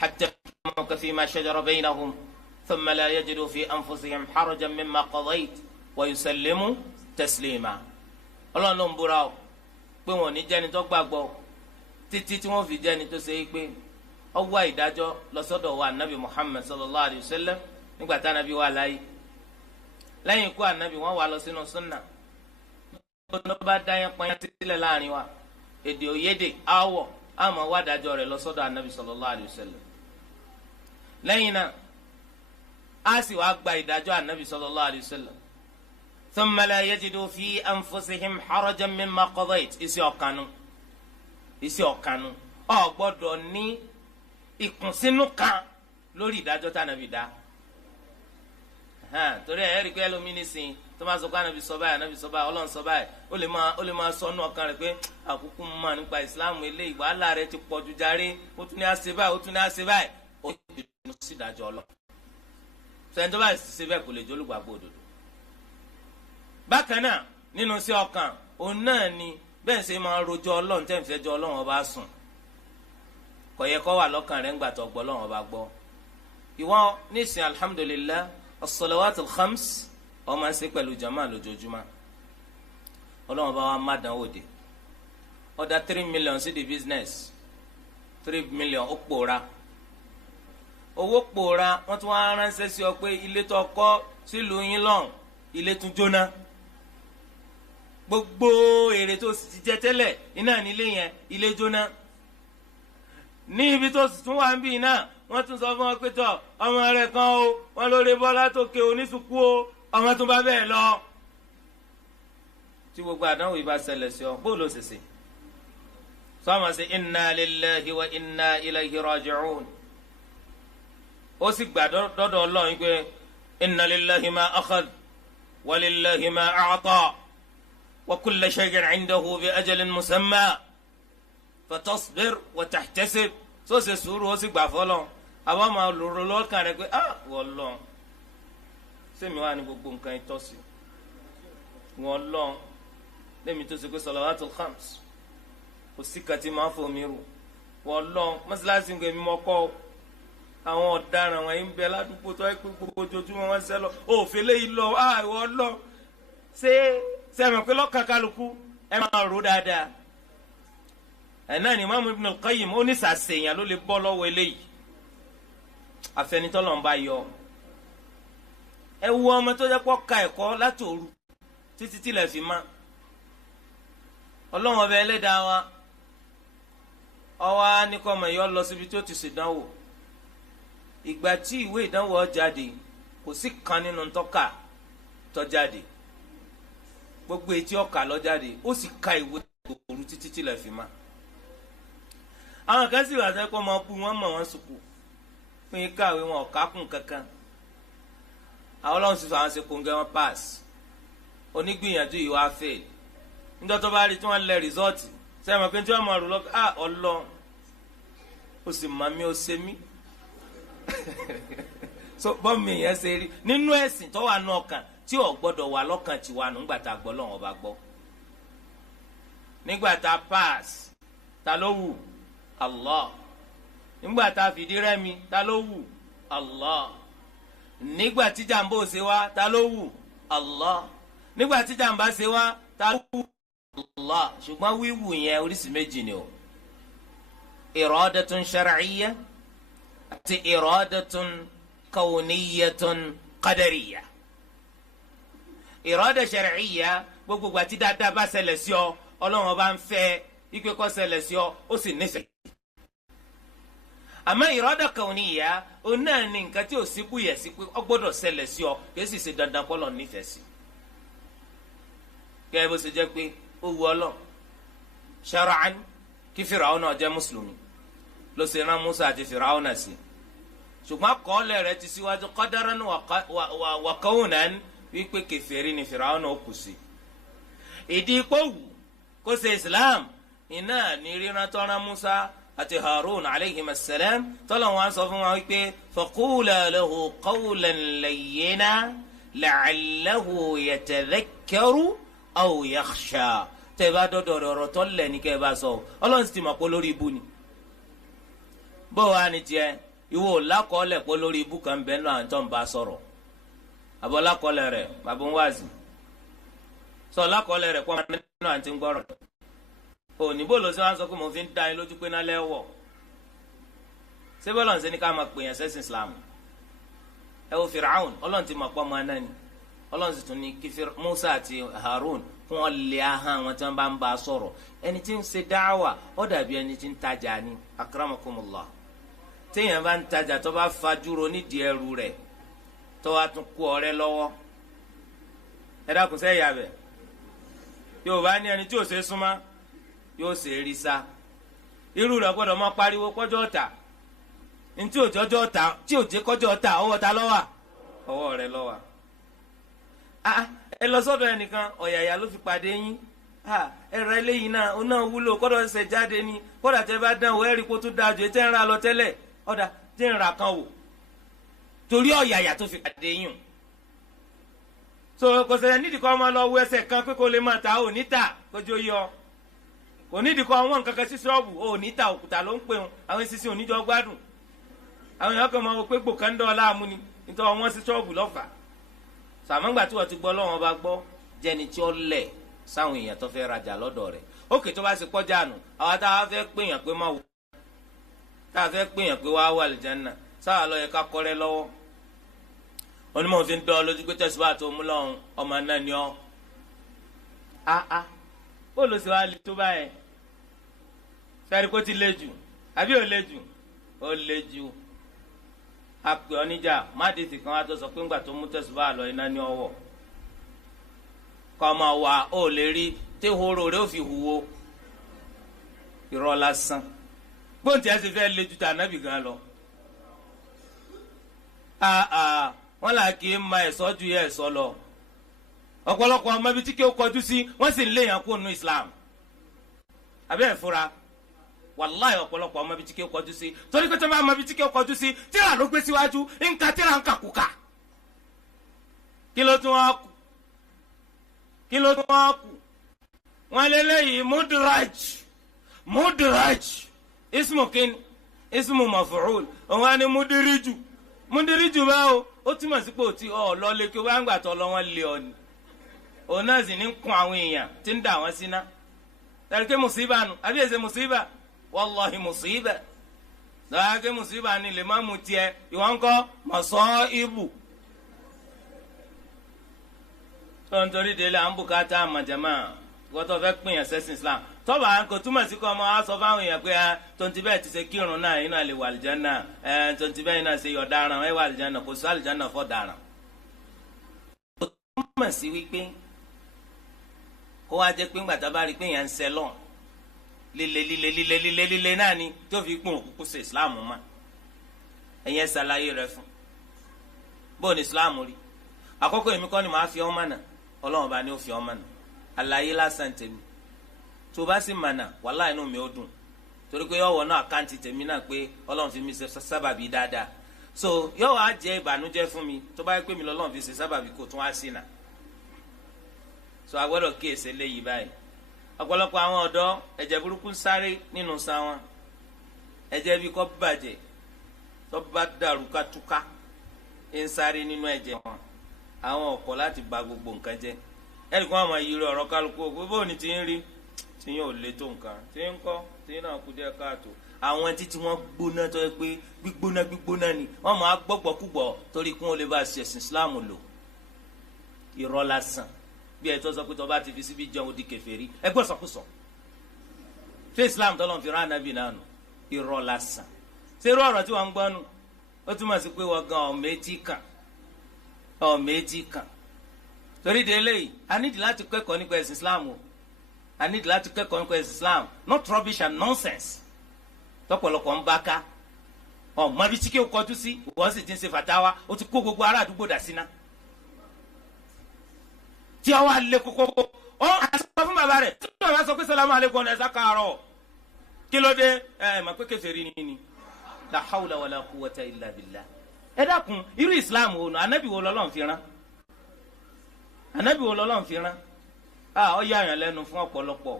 hatta yuhakkimuka fima shajara baynahum thumma la yajidu fi anfusihim harajan mimma qadayta wa yusallimu taslima Ọlọ́hun ló ń búra o pé wọn ò ní jẹ́ni tó gbàgbọ́ títí tí wọ́n fi jẹ́ni tó ṣe é pé ó wá ìdájọ́ lọ́sọ́dọ̀ wa anabi Muhammad sallallahu alayhi wa sallam nígbà tá anabi wà láyé lẹ́yìn ikú anabi wọ́n wà lọ sínú sunna ló bá dáyẹn pọ́nyá sílẹ̀ láàrin wa èdè òyédè áwọ̀ àmọ́ wá dájọ́ rẹ̀ lọ́sọ́dọ̀ anabi sallallahu alayhi wa sallam lẹ́yìn náà á sì wá gba ìdájọ́ anabi sallallahu alayhi wa sallam ثم لا يجدوا في أنفسهم حرجا مما قضيت isi ọ̀kanu ọ gbọ́dọ̀ ní ìkùnsínú kan lórí ìdájọ́ tá nàbì dá torí ẹ rí i pé ẹlòmíín nísìnyí tó máa sọ pé ànàbì sọ báyìí ànàbì sọ báyìí Ọlọ́run sọ báyìí ó lè máa sọ nù ọkàn rẹ̀ pé àkókò mọ nípa ìsìláàmù eléyìí wàhálà rẹ̀ ti pọ̀ ju jàre ó tún ní àṣẹ báyìí ó tún ní àṣẹ báyìí ó ti dùn sí ìdájọ́ Ọlọ́run sẹ́ni tó bá ṣe bẹ́ẹ̀ kò lè jólùgbàgbọ́ òdodo. bákan náà nínú sí ọkàn òun náà ni bẹ́ẹ̀ ṣe máa rojọ́ Ọlọ́run tẹ́ ń fẹ́ jọ Ọlọ́run ọba sùn kò yẹ kó wà lọ́kàn rẹ̀ ńgbà tó gbọ́ Ọlọ́run ọba gbọ́ ìwọ nísìn alhamdulillah as-salawatul khams ó máa ń ṣe pẹ̀lú jama lójoojúmọ́ Ọlọ́run ọba wa má dán òde ó dá 3 million sí di business 3 million ó pòórá owó pòórá wọ́n tún wá ránṣẹ́ sí ọ pé ilé tó kọ́ sílùú yín lọ́hùn ilé tún jóná gbogbo èrè tó ti jẹ tẹ́lẹ̀ iná nílé yẹn ilé jóná ní ibi tó tún wà ń bì náà wọ́n tún sọ fún ọ pé tọ ọmọ rẹ̀ kan o wọ́n lórí bọ́lá tó ké oníṣùkú o ọmọ tó bá bẹ́ẹ̀ lọ tí gbogbo àdánwò yìí bá ṣẹlẹ̀ sí ọ bó ló ṣe ṣe sọmọ sí inna lillahi wa inna ilayhi raji'un ó sì gbà dọ́dọ̀ Ọlọ́run pé inna lillahi ma akhadh wa lillahi ma a'ta wa kullu shay'in 'indahu bi ajalin musamma fatasbir wa tahtasib so ṣe sùúrù ó sì gbà fọlọ́ àwọn máa lòrò lọ́kàn rẹ̀ pé wọ́n lọ sẹ́mi wà ní gbogbo nǹkan ìtọ́sí wọ́n lọ lẹ́mi tó ṣe pé salawatul khams kò sí kàtí máa fomi rù wọ́n lọ mọ́sálásí nǹkan èmi mọ́kọ́ àwọn ọ̀daràn wọn ń bẹ ládùúgbò tó ẹ pé gbogbo ojoojúmọ́ wọn ṣẹ́ lọ òfin léyìí lọ wọ́n lọ ṣé sẹ́mi pé lọ́kàn kálukú ẹ máa rò dáadáa ẹ̀ náà ni Imam Ibn al-Qayyim ó ní sàṣèyàn ló lè bọ́ lọ́wọ́ eléyìí afẹnitọ́lọ̀ ń bá yọ ẹ wo ọmọ tó jẹ́ pọ́ ka ẹ̀kọ́ láti òru títí tí ilẹ̀ fi má Ọlọ́run ọba ẹlẹ́dàá wa ọwọ́ á ní kọ́ ọmọ yọ lọ síbi tó ti ṣèdánwò ìgbà tí ìwé ìdánwò ó jáde kò sí kan nínú tọ́ka tó jáde gbogbo etí ọkà ló jáde ó sì ka ìwé òru títí tí ilẹ̀ fi má àwọn kan sì wà sẹ́kọ̀ọ́ máa bú wọn mọ̀ wọn sùkù fún yín káwé wọn ọ̀ká kún kankan àwọn Ọlọ́run sì fà wọn ṣe kóńgẹ́ wọn pass ó onígbìyànjú yìí wá fail níjọ́ tó bá rí tí wọ́n lẹ rìsọ́ọ̀tì sẹ́yìn mọ̀ pé tí wọ́n mọ̀ rú lọ́kọ́ ọlọ́ ó sì mọ̀ mí ó ṣe mí so bọ́ọ̀mù yẹn ṣe rí nínú ẹ̀sìn tó wà ní ọkàn tí ò gbọ́dọ̀ wà lọ́kàn tiwa nígbà tá a gbọ́ lọ́wọ́ bá gbọ́ nígbà tá a pass ta ló wù Allah nígbà tá a fìdí rẹmi ta ló wù Allah nígbà tí jàǹbá ò ṣe wá ta ló wù Allah nígbà tí jàǹbá ṣe wá ta ló wù Allah ṣùgbọ́n wíwù yẹn oríṣìí méjì ni o iradatun shar'iyya àti iradatun kawniyatun qadariyya. Irada shar'iyya gbogbo ìgbà tí dáadáa bá ṣẹlẹ̀ sí ọ Ọlọ́run bá ń fẹ́ ikú kó ṣẹlẹ̀ sí ọ ó sì nífẹ̀ẹ́. àmọ́ irada kawniyya òun náà ní nǹkan tí ò sí búyẹ̀ sí pé ọ gbọ́dọ̀ ṣẹlẹ̀ sí ọ kì í sì ṣe dandan kọ́ lọ nífẹ̀ẹ́ sí. kẹ́ bó ṣe jẹ́ pé ó wu Ọlọ́run shar'an kí Fìràwọn náà jẹ́ mùsùlùmí ló ṣe rán Musa àti Fìràwọn náà sí. ṣùgbọ́n àkọọ́lẹ̀ rẹ̀ ti síwájú qadaran wa kawnan wípé kèfèrí ni Fìràwọn náà kù sí. ìdí ipò wù kó ṣe Islam iná ní ríran tọ́ra Musa àti Harun alayhim assalam tọ́lọ̀ wọn sọ fún wa wípé faqula lahu qawlan layyina la'allahu yatadhakkaru aw yakhsha. tẹ́ bá dọ́dọ̀ ọ̀rọ̀ tọ́lẹ̀ ní kẹ́ bá sọ Ọlọ́run sì ti mọ̀ pé lórí ibu ni. bó wa ni tiẹ̀ ìwọ lákọọ́lẹ̀ pé lórí ibu kan bẹ́ẹ̀ náà tó ń bá sọ̀rọ̀ abọ́lákọọ́lẹ̀ rẹ̀ bàbá ń wáàzì sọ lákọọ́lẹ̀ rẹ̀ pọ́ nínú àti ń gbọ́rọ̀ òní bó ló ṣe wá sọ pé mo fi ń dá yín lójú pé náà lẹ́wọ̀ ṣé bọ́lá ń ṣe ní ká máa pè yàn sẹ́sìn Islam ẹ wo Fìràwọn Ọlọ́run ti mọ̀ pọ́ ọmọ náà ni Ọlọ́run sì tún ní kí Musa àti Harun fún wọn lè ahọ́n àwọn tí wọ́n bá ń bá a sọ̀rọ̀ ẹni tí ń ṣe dáwà ó dàbí ẹni tí ń tajà ní akramakumullah téèyàn bá ń tajà tó bá fajúro nídìí ẹrù rẹ̀ tó wá tún kú ọ̀rẹ́ lọ́wọ́ ẹ dákun sẹ́ yà bẹ̀ yóò bá ní ẹni tí ò ṣe súnmọ́ yóò ṣe rí sá irú rẹ̀ gbọ́dọ̀ máa pariwo kọjọ́ ọ̀tà ntí òjọ́jọ́ ọ̀tà tí òjé kọjọ́ ọ̀tà ọwọ́ ta lọ́wọ́ ọwọ́ rẹ̀ lọ́wọ́ ẹ lọ sọ́dọ̀ ẹnìkan ọ̀yàyà ló fi pàdé yín ẹ̀rọ eléyìí náà ó náà wúlò kọ́dọ̀ ṣẹ̀ jáde ní kọ́dà tẹ́ bá dán o ẹ̀rí kó tún dáa jù ẹ tẹ́ ń ra lọ tẹ́lẹ̀ ọ̀dà tẹ́ ń ra kan wò torí ọ̀yàyà tó fi pàdé yín so kò sẹ̀yìn nídìí kọ́ ọmọ lọ wọ ẹsẹ̀ kan pé kó lè máa ta ò ní ta kójú yọ kò nídìí kọ́ ọwọ́n kankan sí ṣọ́ọ̀bù ò ní ta òkúta ló ń pè wọn àwọn ìṣiṣẹ́ oníjọ gbádùn àwọn èèyàn kan máa wọ pé gbòkàndọ́ láàmú ni nítorí wọn sí ṣọ́ọ̀bù lọ́fà sàmọ́ngbà tí wọ́n ti gbọ́ lọ́wọ́n bá gbọ́ jẹ́ni tí ó lẹ̀ sáwọn èèyàn tó fẹ́ rajà lọ́dọ̀ rẹ̀ ókè tó bá ṣe kọjá nù àwa tá a fẹ́ pèèyàn pé má wò tá a fẹ́ pèèyàn pé wá wà lìjánà sáà lọ yẹ ká kọ́rẹ́ lọ́wọ́ onímọ̀ fi ń dán ọ lójú pé tẹ̀síwá tó mú lọ́hùn ọmọ náà ni ọ́ ó lọ sí wa lè tó báyẹn sẹ́rí kó ti lé jù àbí ò lé jù ó lé jù apè oníjà mádìsì kan wá tó sọ pé ńgbà tó mú tẹ̀síwá lọ iná ní ọwọ́ kọ́ ọmọ wa ó lè rí tí horo rẹ̀ ó fi hùwò irọ́ lásán gbóǹtì ẹ̀ sì fẹ́ lé jù tà nábì gan lọ wọ́n là kí n ma ẹ̀sọ́ ju yẹ ẹ̀sọ́ lọ ọ̀pọ̀lọpọ̀ ọmọ ibi tí kí ó kọjú sí wọ́n sì ń léèyàn kó nu Islam abẹ́ ẹ̀ fura wàláhì ọ̀pọ̀lọpọ̀ ọmọ ibi tí kí ó kọjú sí torí pé tí wọ́n bá ọmọ ibi tí kí ó kọjú sí tíra ló gbé síwájú nǹka tíra ń kàkúkà kí ló tún wá kù wọ́n lé léyìí mudraj ismu kin ismu maf'ul òun á ní mudiriju báwo ó túmọ̀ sí pé ó ti lọ lé kí wọ́n á gbà tọ́ lọ wọ́n lé ọ ni òun náà sì ní kun àwọn èèyàn tí ń dà wọ́n síná tẹ̀lé musiba nu àbí ẹ̀sẹ̀ musiba wallahi musiba lọ́wọ́ ké musiba ni lè má mu tiẹ̀ ìwọ́n kọ́ masaibu tó ń torí délé à ń bùkátà àmàjàmá gbọ́dọ̀ fẹ́ pín yàn sẹ́sìn Islam tọ́ba kò túmọ̀ sí kọ́ ọmọ wa sọ fáwọn èèyàn pé tonti bẹ́ẹ̀ ti ṣe kírun náà yín náà lè wà àlìjánnà tonti bẹ́ẹ̀ náà ṣe ọ̀daràn ẹ̀ wà àlìjánnà kò sí àlìjánnà fọ́ daràn. ó túmọ̀ sí wípé kó wá jẹ́ pé ńgbàtà bá rí pé yẹn ń ṣe lọ́n líle náà ni tó fi kún òkúkú sí Islam mọ́ ẹ̀yẹn ṣàlàyé rẹ̀ fún bóun ní Islam rí àkọ́kọ́ èmi kọ́ ni màá fi ọmọ náà Ọlọ́run bá ní ó fi ọmọ nù àlàyé lásán tèmi tó bá sì mànà wàláhì inú mi ó dùn torí pé yọ wọ náà àkáǹtì tèmi náà pé Ọlọ́run fi mi ṣe sábàbí dáadáa so yọ wá jẹ ìbànújẹ́ fún mi tó bá yẹ pé mi lọ́lọ́run fi ṣe sábàbí kò tún wá sí nà so agbọ́dọ̀ kíyèsí léyìí báyìí ọ̀pọ̀lọpọ̀ àwọn ọ̀dọ́ ẹ̀jẹ̀ burúkú ń sáré nínú san wọn ẹ̀jẹ̀ bí kò bàjẹ́ tó bá dàrú kátúká ń sáré nínú ẹ̀jẹ̀ wọn àwọn ọ̀kọ̀ láti bà gbogbo nǹkan jẹ́ ẹnì kan àwọn yìí ọ̀rọ̀ kálukú gbogbo ní ti ń rí tí yóò lé tó nǹkan tí ń kọ́ tí náà kú díẹ̀ káàtó àwọn títí wọn gbóná tó yẹ pé gbígbóná ni wọn máa gbọ́gbọ́kúgbọ̀ torí kí wọn lè bá ṣẹ̀sìn Islam lò irọ́ lásán bí ẹ tó sọ pé tó bá ti fi síbi jẹun di kèfèrí ẹgbẹ́ sọkúsọ ṣé Islam tó lọ́n fi rán anábì náà nù irọ́ lásán ṣé irú ọ̀rọ̀ tí wọ́n ń gbọ́ nù ó túmọ̀ sí pé wọ́n gan ọ̀mẹ́tì kan torí de eléyìí a nídìí láti kẹ́kọ̀ọ́ nípa ẹ̀sìn Islam o a nídìí láti kẹ́kọ̀ọ́ nípa ẹ̀sìn Islam not rubbish and nonsense tọ́pọ̀lọpọ̀ ń bá ká ọmọ bí tí kí o kọjú sí wọ́n sì ti ń ṣe fàtáwá ó ti kó gbogbo ará àdúgbò dà síná tí ọwọ́ alẹ́ kókó ọ àṣọ fún bàbá rẹ̀ tí bàbá sọ pé salamu aleykum ẹ̀ sàkàrọ̀ kí ló dé ẹ̀ mà pé kèfèrí ni la hawla wala quwwata illa billah ẹ dákun irú Islam wo nù anabi wo lọ́lọ́run fi rán anabi wo lọ́lọ́run fi rán ọ yà yàn lẹ́nu fún ọ̀pọ̀lọpọ̀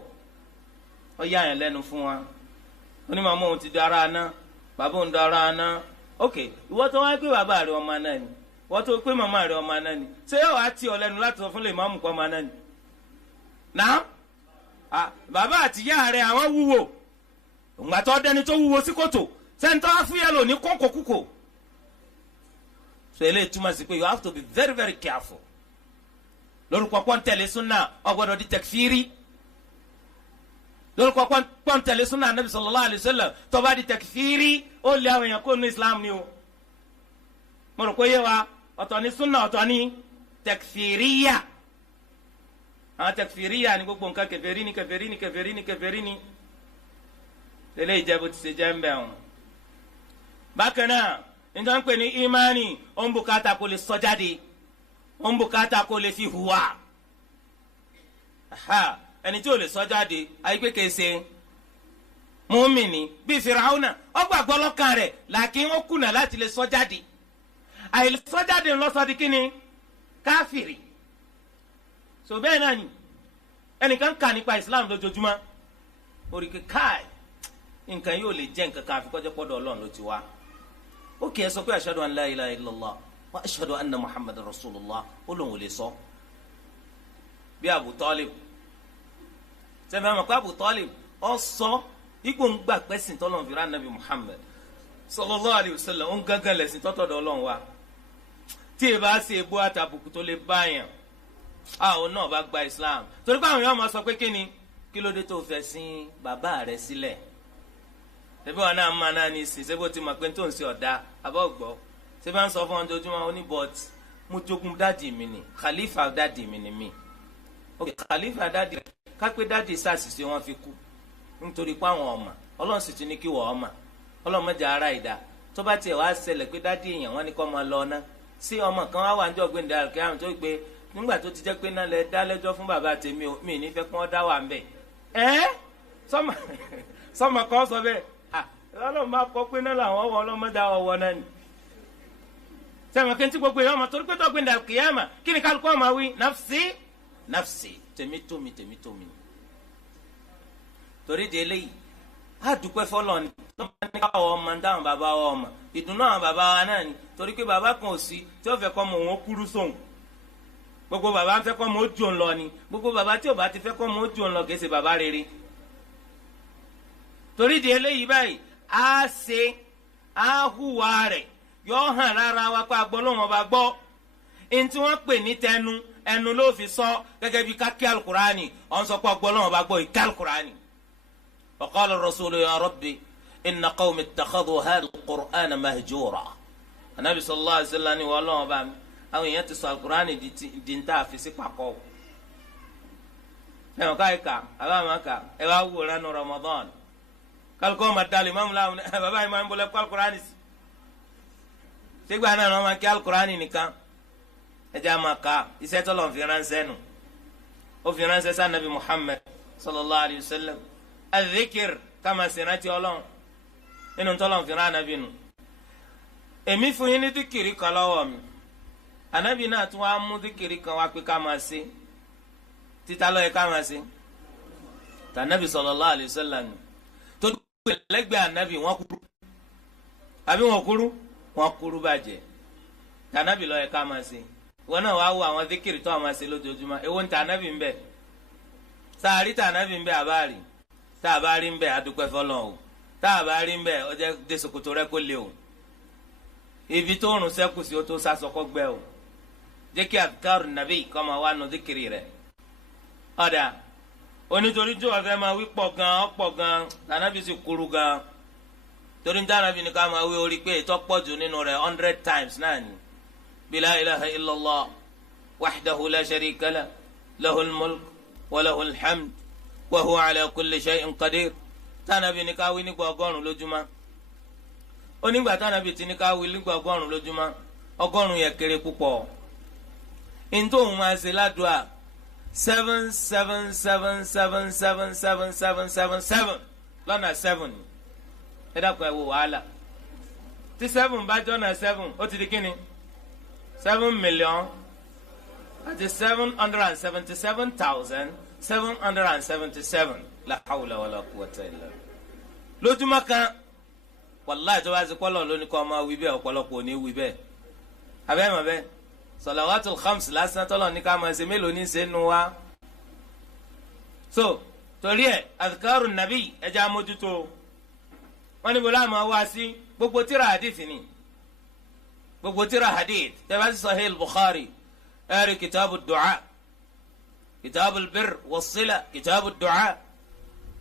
ọ yà yàn lẹ́nu fún wa onímọ̀ òun ti dára aná bàbá òun dára aná ok ìwọ tó wáyé pé bàbá rẹ ọmọ aná ni ìwọ tó pé màmá rẹ ọmọ aná ni ṣé yóò wá tí ọ lẹ́nu láti sọ fún lè má mú kọ́ ọmọ aná ni náà bàbá àti ìyá rẹ àwọn wúwo òǹgbà tó dẹni tó wúwo sí kòtò sẹ́ńtọ́ afúyẹ́ lò ní kókòkúkò so eléyìí túmọ̀ sí pé you have to be very very careful lórúkọ pọ́ńtẹ̀lẹ̀ súnà ọgbọ́dọ̀ di tẹkfírí lórúkọ pọ́ńtẹ̀lẹ̀ súnà anabi sallallahu alayhi wa sallam tó bá di tẹkfírí ó lé àwọn èèyàn kó nu Islam ni o mo rò pé yé wa ọ̀tọ̀ ní súnà ọ̀tọ̀ ní tẹkfíríyà àwọn tẹkfíríyà ni gbogbo nǹkan kèfèrí ni kèfèrí ni kèfèrí ni kèfèrí ni eléyìí jẹ́ bó ti ṣe jẹ́ ń bẹ̀ wọn. bákan náà nítorí wọn pè ní ìmánì ó ń bùkátà kó lè sọ jáde ó ń bùkátà kó lè fi hùwà ẹni tí ò lè sọ jáde àyípé kèsè mùmínì bíi Fìràwùnà ó gbàgbọ́ lọ́kàn rẹ̀ làkín ó kùnà láti lè sọ jáde àìlè sọ jáde ńlọsọ di kíni káfìrì so bẹ́ẹ̀ náà ni ẹnìkan kà nípa Islam lójoojúmọ́ oríkè káì nǹkan yóò lè jẹ́ nǹkan kan àfikọ́jọ́ pọ́dọ̀ Ọlọ́run ló ti wá ó kì í sọ pé ashhadu an la ilaha illallah wa ashhadu anna muhammadan rasulullah ó lóun ò lè sọ bí Abu Talib sẹ́fẹ̀ mọ̀ pé Abu Talib ọ sọ ipò ń gbà pẹ́sìn tọ́lọ́run fi rán Nabi Muhammad sallallahu alayhi wa sallam ó ń gángan lẹ̀sìn tọ́tọ̀dọ̀ Ọlọ́run wa tí ì bá ṣe ebó àtàbùkù tó lè báyàn àwọn náà bá gba Islam torí pé àwọn yóò máa sọ pé kí ló dé tó fẹ́ sin bàbá rẹ sílẹ̀ ṣebí wọn náà máa náà ní ìsìn ṣebí ó ti mọ̀ pé tó ń ṣe ọ̀dà àbọ̀ gbọ́ ṣebí wọn sọ fún wọn ojoojúmọ́ ó ní but mo jogún dáàdì mi ni khalifa dáàdì mi ni mí ok khalifa dáàdì kápẹ́ dáàdì ṣàṣìṣe wọn fi kú nítorí pé àwọn ọmọ Ọlọ́run sì tún ní kí wọ́n ọmọ Ọlọ́run mọ̀jà ara ìdá tó bá tiẹ̀ wá ṣẹlẹ̀ pé dáàdì èèyàn wọn ni kọ́ máa lọ ná sí ọmọ kan wá wà ń jọ gbẹ̀ndẹ̀ àrùkẹ́ àrùn tó gbé nígbà tó ti jẹ́ pé náà lẹ dá lẹ́jọ́ fún bàbá tèmi o mi ní fẹ́ kí wọ́n dá wà ń bẹ̀ sọmọ kan sọ bẹ́ẹ̀ Ọlọ́run máa kọ pé náà làwọn ọwọ́ ọlọ́mọdé ọwọ́ náà ni sẹ́wọ̀n kí n tí gbogbo èèyàn ọmọ torí pé tó gbé ndàlù kìyàmà kí ni kálukú ọmọ wí nafsi nafsi tèmi tómi torí de eléyìí á dúpẹ́ fọlọ́ ni tó bá ní káwọ́ ọmọ ń dáhùn bàbá wa ọmọ ìdùnnú àwọn bàbá wa náà ni torí pé bàbá kan ò sí tí ó fẹ́ kọ́ ọmọ òun kúrú sóhun gbogbo bàbá ń fẹ́ kọ́ ọmọ ó jù ń lọ ni gbogbo bàbá tí ò bá ti fẹ́ kọ́ ọmọ ó jù ń lọ kìí ṣe bàbá rere torí de eléyìí báyìí á ṣe á hùwà rẹ̀ yóò hàn lára wa pé agbọ́ lóhùn ọba gbọ́ ẹni tí wọ́n pè ní tẹnu ẹnu ló fi sọ gẹ́gẹ́ bí kákí alukurani ọ̀n sọ pé agbọ́ lóhùn ọba gbọ́ ìká alukurani. wa qala ar-rasulu ya rabbi inna qawmi ittakhadhu hadha al-qur'ana mahjura anabi sallallahu alayhi wa sallam ni wọ́n lọ́wọ́ bá mi àwọn èèyàn ti sọ alukurani di ń tà fi sí pàkọ́ ẹ̀wọ̀n káyìíká àbámaka ẹ̀ wá wò lẹ́nu Ramadan kálukọ́ ma dalè mamu la baba yìí máa ń bọ̀ lẹ́kọ́ alukurani sí sígbà náà wọ́n máa kí alukurani nìkan ẹ̀jẹ̀ máa ka iṣẹ́ tó lọ́n fi ránṣẹ́ nù ó fi ránṣẹ́ sí anabi Muhammad sallallahu alayhi wa sallam adhikir kama sinati Ọlọ́run nínú tọ́lọ́run fi rán anabi nù. èmi fún yín ní díkìrì kan lọ́wọ́ mi anabi náà tún wá mú díkìrì kan wá pé ká máa ṣe títa lọ́yẹ ká máa ṣe tànàbì sallallahu alayhi wa sallam tó gbé lẹ́gbẹ̀ẹ́ anabi wọ́n kúrú àbí wọ́n kúrú bàjẹ́ tànàbì lọ́yẹ ká máa ṣe wọn náà wá wo àwọn díkìrì tó máa ṣe lójoojúmọ́ èwo ń tànàbì ń bẹ sáàrí tànàbì ń bẹ àbáàrí tá a bá rí ń bẹ adúpẹ́ fọlọ́n o tá a bá rí ń bẹ ọjọ́ desokoto rẹ kó lé o ibi tó rùn sẹ́kù sí o tó sásọkọ́ gbẹ o jẹ́ kí adhkar nàbí kọ́ máa wá nu díkìrì rẹ̀ ọ̀dà onítorí tí wọ́n fẹ́ máa wí pọ̀ gan tànàbì sì kúrú gan torí tànàbì ní ká máa wí orí pé ìtọ́ pọ̀ jù nínú rẹ̀ 100 times náà ni bila ilaha illallah wahdahu la sharika lah lahul mulk wa lahul hamd wa huwa ala kulli shay'in qadir tànàbì ní ká wí nígbà 100 lójúmọ́ onígbà tànàbì tí ní ká wí nígbà 100 lójúmọ́ 100 yẹn kéré púpọ̀ ntòun máa ṣe ládùúà 777777777 lọ́nà 7 ẹ dákun ẹ wò wàhálà tí 7 bá jọ́nà 7 ó ti di kíni 7 million àti 777,777 la hawla wala quwwata illa lójúmọ́ kan wàláhì tó bá ti kọ́ lọ lónìí kọ́ ọmọ wí bẹ́ẹ̀ ọ̀pọ̀lọpọ̀ ò ní wí bẹ́ẹ̀ abẹ́ mọ̀ bẹ́ẹ̀ salawatul khams lásán tọ́lọ̀ ní ká máa ṣe mélòó ní ṣe nu wa. so torí ẹ adhkaru nabi ẹja mójútó wọn ní bọlá máa wá sí gbogbo tíra hadith ni gbogbo tíra hadith tẹ́lá sí sahih bukhari ẹ̀rí kitabu du'a kitabu bir wasila kitabu du'a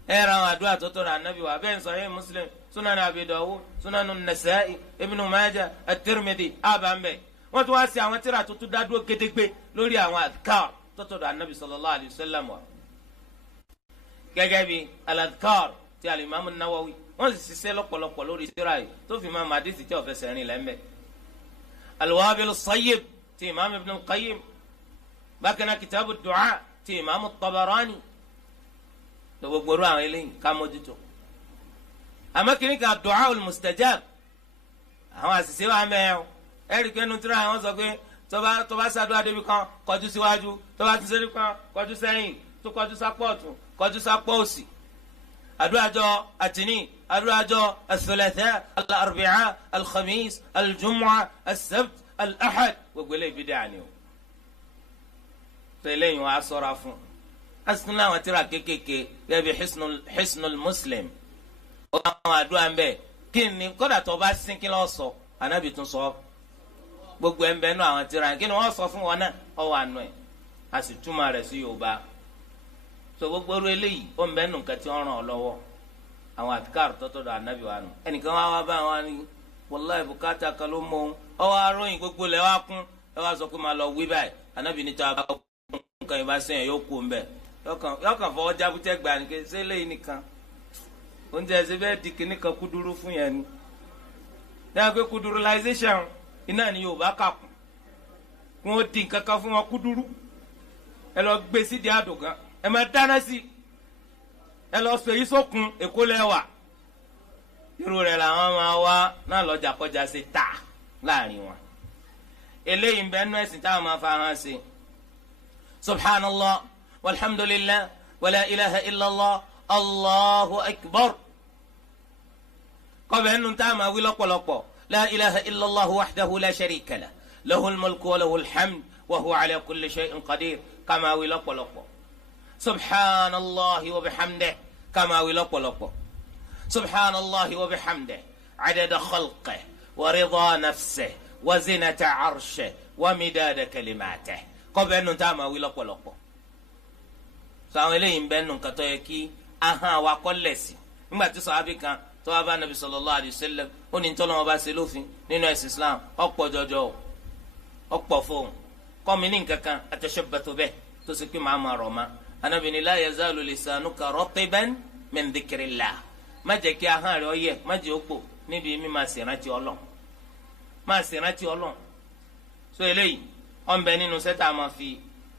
ẹ̀rọ àwọn àdúrà tó tọrọ anabi wa bẹ́ẹ̀ sahih muslim sunan abi dawud sunan nasa'i ibnu majah at-tirmidhi abambe wọ́n tún wá sí àwọn tírà tó tún dádúró gédégbé lórí àwọn adhkar tọ́tọ̀dọ̀ anabi sallallahu alayhi wa sallam wa gẹ́gẹ́ bí al-adhkar ti al-imam an-nawawi wọ́n sì ṣiṣẹ́ lọ́pọ̀lọpọ̀ lórí tírà yìí tó fi máa madisi tí ó fẹsẹ̀ rìn lẹ́mẹ̀ al-wabil as-sayyib ti imam ibn al-qayyim bákan náà kitabu du'a ti imam at-tabarani tó gbogbo ru àwọn eléyìí ká mójútó àmọ́ kìíní ka du'a al-mustajab àwọn àṣìṣe wa mẹ́ẹ̀ ẹ̀rí pé nùtúrà àwọn sọ pé tó bá ṣàdúrà débi kan kọjú síwájú tó bá tún débi kan kọjú sẹ́yìn tó kọjú sápọ̀ ọ̀tún kọjú sápọ̀ òsì àdúràjọ àtìní àdúràjọ al-thulatha al-arbi'a al-khamis al-jumu'a al-sabt al-ahad gbogbo eléyìí bídà ni o tó eléyìí wọn á ṣọ́ra fún asùn láwọn tíra kékèké gẹ́gẹ́ bí hisnul muslim ó bá àwọn àdúrà ń bẹ kí ni kódà tó bá sín kí lọ́ọ́ sọ anábì tún sọ gbogbo ẹ̀ ń bẹ nú àwọn tíra kí ni wọ́n sọ fún wọn náà ọ wà nù ẹ̀ a sì túmọ̀ rẹ̀ sí yorùbá so gbogbo orí eléyìí ó ń bẹ nù nǹkan tí wọ́n ràn ọ́ lọ́wọ́ àwọn àtikárù tọ́tọ́dọ̀ ànábì wa nù ẹnìkan wá bá wọn ni wàláhì bùkátà kan ló mọ ohun ọwọ́ aróyìn gbogbo lẹ̀ wá kún ẹ wá sọ pé máa lọ wí báyìí ànábì níta bá kún nǹkan ìbá sẹ́yìn yóò kú ń bẹ̀ yọkàn fọwọ́ jábútẹ́ gbà ní kí ṣé léyìn nìkan oúnjẹ ẹsẹ̀ bẹ́ẹ̀ di kíní kan kúdúrú fún yẹn ni yàrá pé kúdúrúláìsẹ́sàn iná ni yorùbá kà kún kí wọ́n di nǹkan kan fún wọn kúdúrú ẹ lọ gbé sídìí àdùgán ẹ máa dáná sí ẹ lọ sọ èyí sókun èkó lẹ́wà irú rẹ̀ làwọn máa wá náà lọ́jà kọjá sí ta láàrin wọn eléyìí ń bẹ nú ẹ̀sìn táwọn máa fa hàn sí subhanallah walhamdulillah wala ilaha illallah allahu akbar kọ́bẹ̀ ẹnu táwọn máa wí lọ́pọ̀lọpọ̀ la ilaha illallah wahdahu la sharika lah lahul mulku wa lahul hamd wa huwa ala kulli shay'in qadir kama wí lọ́pọ̀lọpọ̀ subhanallahi wa bihamdihi kama wí lọ́pọ̀lọpọ̀ subhanallahi wa bihamdihi adada khalqihi wa rida nafsihi wa zinata arshihi wa midada kalimatihi kọ́bẹ̀ ẹnu táwọn máa wí lọ́pọ̀lọpọ̀ sọ àwọn eléyìí ń bẹ nù nǹkan tó yẹ kí ahọ́n wa kọ́ lẹ̀ sí nígbà tí sàhábì kan tó wá bá nàbì sallallahu alayhi wa sallam ó ní tọ́lọ́wọ́n bá ṣe lófin nínú ẹ̀sìn islam ọ̀pọ̀ jọjọ ọ̀pọ̀ fóun kọ́mi ní nǹkan kan atashabbatu bihi tó sì pé màá ma rọ̀ ma anabi ni la yazalu lisanuka ratiban min dhikrillah má jẹ́ kí ahọ́n rẹ̀ ọyẹ má jẹ́ ó pò níbi mímá ṣèrántí Ọlọ́run má ṣèrántí Ọlọ́run so eléyìí ọ̀nbẹ nínú sẹ́tà máa fi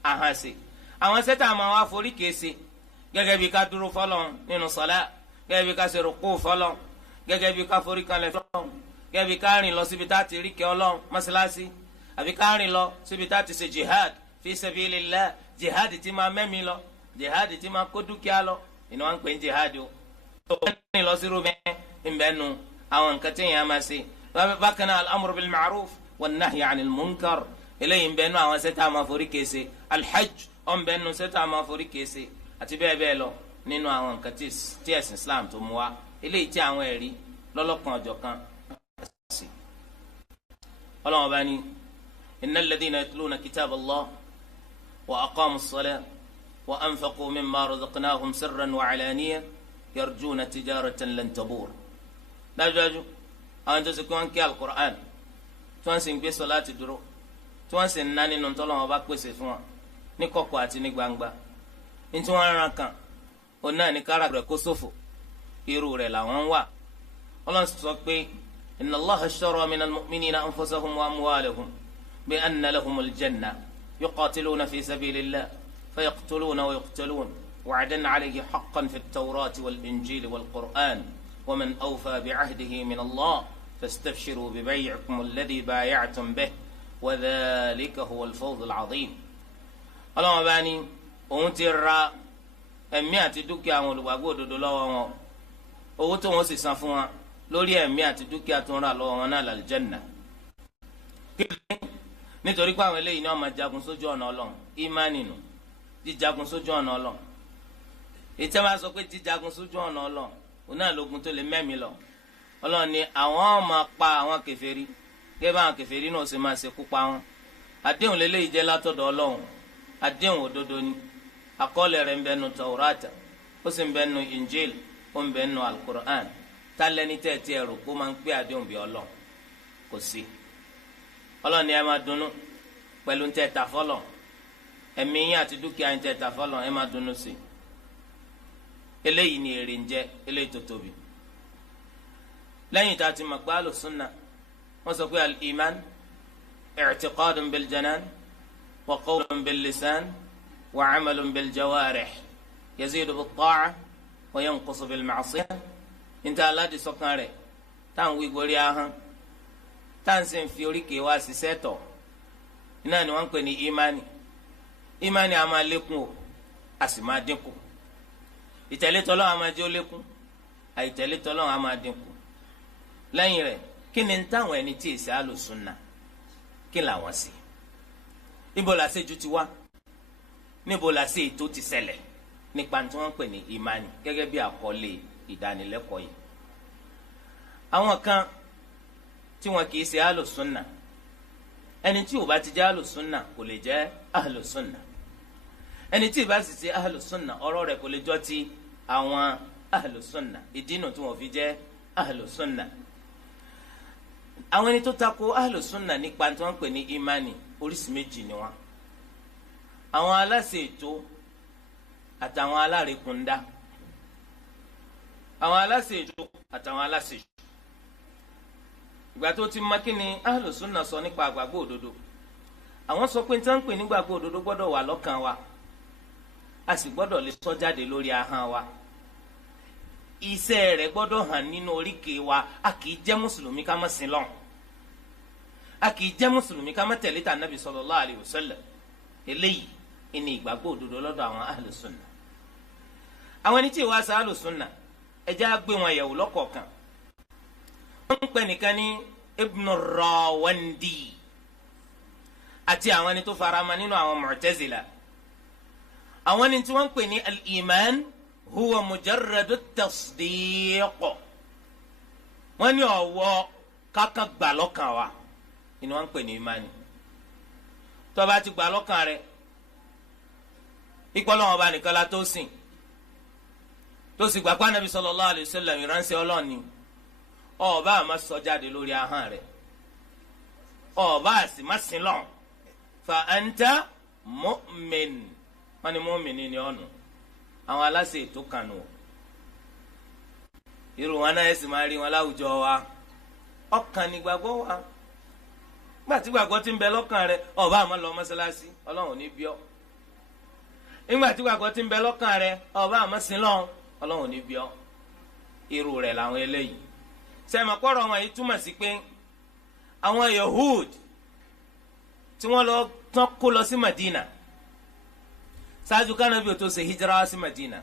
ahọ́n ṣe àwọn sẹ́tà máa wá forí kése gẹ́gẹ́ bí ká dúró fọ́lọ́run nínú sọ́lá, gẹ́gẹ́ bí ká ṣe rúkú fọ́lọ́run, gẹ́gẹ́ bí ká forí kanlẹ̀ fọ́lọ́run, gẹ́gẹ́ bí ká rìn lọ síbi tá a ti rí kẹ́ Ọlọ́run mọ́sálásí, àbí ká rìn lọ síbi tá a ti ṣe jihad fi sabilillah, jihad tí máa mẹ́mi lọ, jihad tí máa kó dúkìá lọ, ìnáwó à ń pè ní jihad o. rìn lọ sí rúbẹ́ ìbẹ́nu àwọn nǹkan tí èèyàn máa ṣe. bákan náà al-amru bil ma'ruf wan nahyi 'anil munkar, eléyìí ìbẹ́nu àwọn sẹ́tà máa forí kése. al-hajj ọ̀nbẹ́nu sẹ́tà máa forí kése àti bẹ́ẹ̀ bẹ́ẹ̀ lọ nínú àwọn nǹkan tí ẹ̀sìn Islam tó mú wa, eléyìí tí àwọn ẹ̀rí lọ́lọ́kan ọ̀jọ̀kan sí. Ọlọ́run bá ní innal ladhina yatluna kitab Allah wa aqamus salah wa anfaqu mimma razaqnahum sirran wa 'alaniyatan yarjuna tijaratan lan tabur. dájúdájú àwọn tó ṣe kí wọ́n kí al-Qur'an tí wọ́n sì ń gbé sọláàtì dúró, tí wọ́n sì ń ná nínú tọ́lọ́run bá pèsè fún wọn ní kọ̀kọ̀ àti ní gbangba, ní tí wọ́n rán kan òun náà ní kára rẹ̀ kó ṣòfò, irú rẹ̀ làwọn ń wà. Ọlọ́run sọ pé inna Allaha ishtara minal mu'minina anfusahum wa amwalahum bi anna lahumul janna yuqatiluna fi sabilillah fayaqtuluna wa yuqtalun wa'dan 'alayhi haqqan fit tawrati wal injili wal qur'an wa man awfa bi'ahdihi min Allah fastabshiru bi bay'ikum alladhi bay'atum bihi wa dhalika huwa al-fawz al-'azim. Ọlọ́run bá ní òun ti ra ẹ̀mí àti dúkìá àwọn olùgbàgbọ́ òdodo lọ́wọ́ wọn, owó tó wọn sì san fún wọn lórí ẹ̀mí àti dúkìá tó ń rà lọ́wọ́ wọn náà lálùjánnà. nítorí pé àwọn eléyìí ni wọ́n máa jagun sójú ọ̀nà Ọlọ́run, ìmánì nù, jíjagun sójú ọ̀nà Ọlọ́run. ètò máa sọ pé jíjagun sójú ọ̀nà Ọlọ́run òun náà lógun tó lè mẹ́mí lọ. Ọlọ́run ni àwọn máa pa àwọn kèfèrí gẹ́gẹ́ bá àwọn kèfèrí náà ṣe máa ṣekú pa wọn. àdéhùn lélẹ́yìí jẹ́ látọ̀dọ̀ Ọlọ́run, àdéhùn òdodo ni, àkọọ́lẹ̀ rẹ̀ ń bẹ nínú Taurata, ó sì ń bẹ nínú Injil, ó ń bẹ nínú Al-Qur'an. tálẹ́ni tẹ́ẹ̀tì ẹ̀rù kó máa ń pé àdéhùn bí Ọlọ́run kò sí. Ọlọ́run ni ẹ máa dunnú pẹ̀lú ń tẹ́ẹ̀ta fọ́lọ̀, ẹ̀mí yín àti dúkìá ń tẹ́ẹ̀ta fọ́lọ̀, ẹ máa dunnú sí. eléyìí ni èrè ń jẹ́ eléyìí tó tóbi. lẹ́yìn tá a ti mọ̀ pé Ahlus-Sunnah wọ́n sọ pé al-iman i'tiqadun bil-janan wa qawlun bil-lisan wa 'amalun bil-jawarih yazidu bit-ta'ah wa yanqusu bil-ma'siyah. níta aládì sọ́kàn rẹ̀ táwọn wí gorí ahọ́n táwọn sì ń fi oríkèé wá ṣiṣẹ́ tọ̀, iná ni wọ́n ń pè ní ìmánì. ìmánì a máa lékún o a sì máa dínkù. ìtẹ̀lé t'Ọlọ́run a máa jẹ́ ó lékún, àìtẹ̀lé t'Ọlọ́run a máa dínkù. lẹ́yìn rẹ̀ kí ni táwọn ẹni tí èsì Ahlus-Sunnah kí làwọn sí? níbo la ṣe ju ti wá, níbo la ṣe ètò ti ṣẹlẹ̀ nípa tí wọ́n ń pè ní ìmánì gẹ́gẹ́ bí àkọlé ìdánilẹ́kọ̀ọ́ yìí. àwọn kan tí wọn kì í ṣe Ahlus-Sunnah, ẹni tí ò bá ti jẹ́ Ahlus-Sunnah kò lè jẹ́ Ahlus-Sunnah, ẹni tí ì bá sì ṣe Ahlus-Sunnah ọ̀rọ̀ rẹ̀ kò lè jọ ti àwọn Ahlus-Sunnah. ìdí nù tí wọn fi jẹ́ Ahlus-Sunnah. àwọn ẹni tó tako Ahlus-Sunnah nípa tí wọ́n ń pè ní ìmánì oríṣi méjì ni wọ́n. àwọn aláṣẹ ètò àtàwọn alárekúndá. àwọn aláṣẹ ètò àtàwọn aláṣẹ ètò. ìgbà tó ti mọ̀ kí ni Ahlus-Sunnah sọ nípa àgbàgbọ́ òdodo, àwọn sọ pé tí wọ́n ń pè nígbàgbọ́ òdodo gbọ́dọ̀ wà lọ́kàn wa, a sì gbọ́dọ̀ lè sọ jáde lórí ahọ́n wa, iṣẹ́ rẹ̀ gbọ́dọ̀ hàn nínú oríkèé wa. a kì í jẹ́ mùsùlùmí ká má sin Ọlọ́run, a kì í jẹ́ mùsùlùmí ká má tẹ̀lé tà Nábì sallallahu alayhi wa sallam. eléyìí ni ìgbàgbọ́ òdodo lọ́dọ̀ àwọn Ahlus-Sunnah. àwọn ẹni tí ìwà sa Ahlus-Sunnah ẹ jẹ́ á gbé wọn yẹ̀wò lọ́kọ̀ọ̀kan. wọ́n ń pè nìkan ní Ibn Rawandi àti àwọn ẹni tó farama nínú àwọn Mu'tazila. àwọn ẹni tí wọ́n ń pè ní al-iman huwa mujarradu tasdiq. wọ́n ní ọ̀wọ́ kákan gbà lọ́kàn wa ni wọ́n ń pè ní imani. tó bá ti gbà lọ́kàn rẹ̀ ikú Ọlọ́run ọba nìkan la tó sìn, tó sì gbà pé Ànábì sallallahu alayhi wa sallam ìránṣẹ́ Ọlọ́run ni, ọba àmọ́ sọ jáde lórí ahọ́n rẹ̀, ọba àsì má sin lọ́n, fa anta mu'min. wọ́n ní mu'mini ni ọ̀nù. àwọn aláṣẹ ètò kanu irú wọn náà sì máa rí wọn láwùjọ wa. ọkàn ní gbàgbọ́ wa, gbà tí gbàgbọ́ ti ń bẹ lọ́kàn rẹ̀, ọba àmọ́ lọ mọ́sálásí Ọlọ́run ò ní bí ọ. nígbà tí gbàgbọ́ ti ń bẹ lọ́kàn rẹ ọba àmọ́ sí lọ́n ọlọ́run ní bí ọ irú rẹ̀ làwọn eléyìí sẹ́mọ̀pọ̀rọ̀ wọn yìí túmọ̀ sí pé àwọn Yahud tí wọ́n lọ tán kó lọ sí Madina ṣáájú kánábì tó ṣe hijira wá sí Madina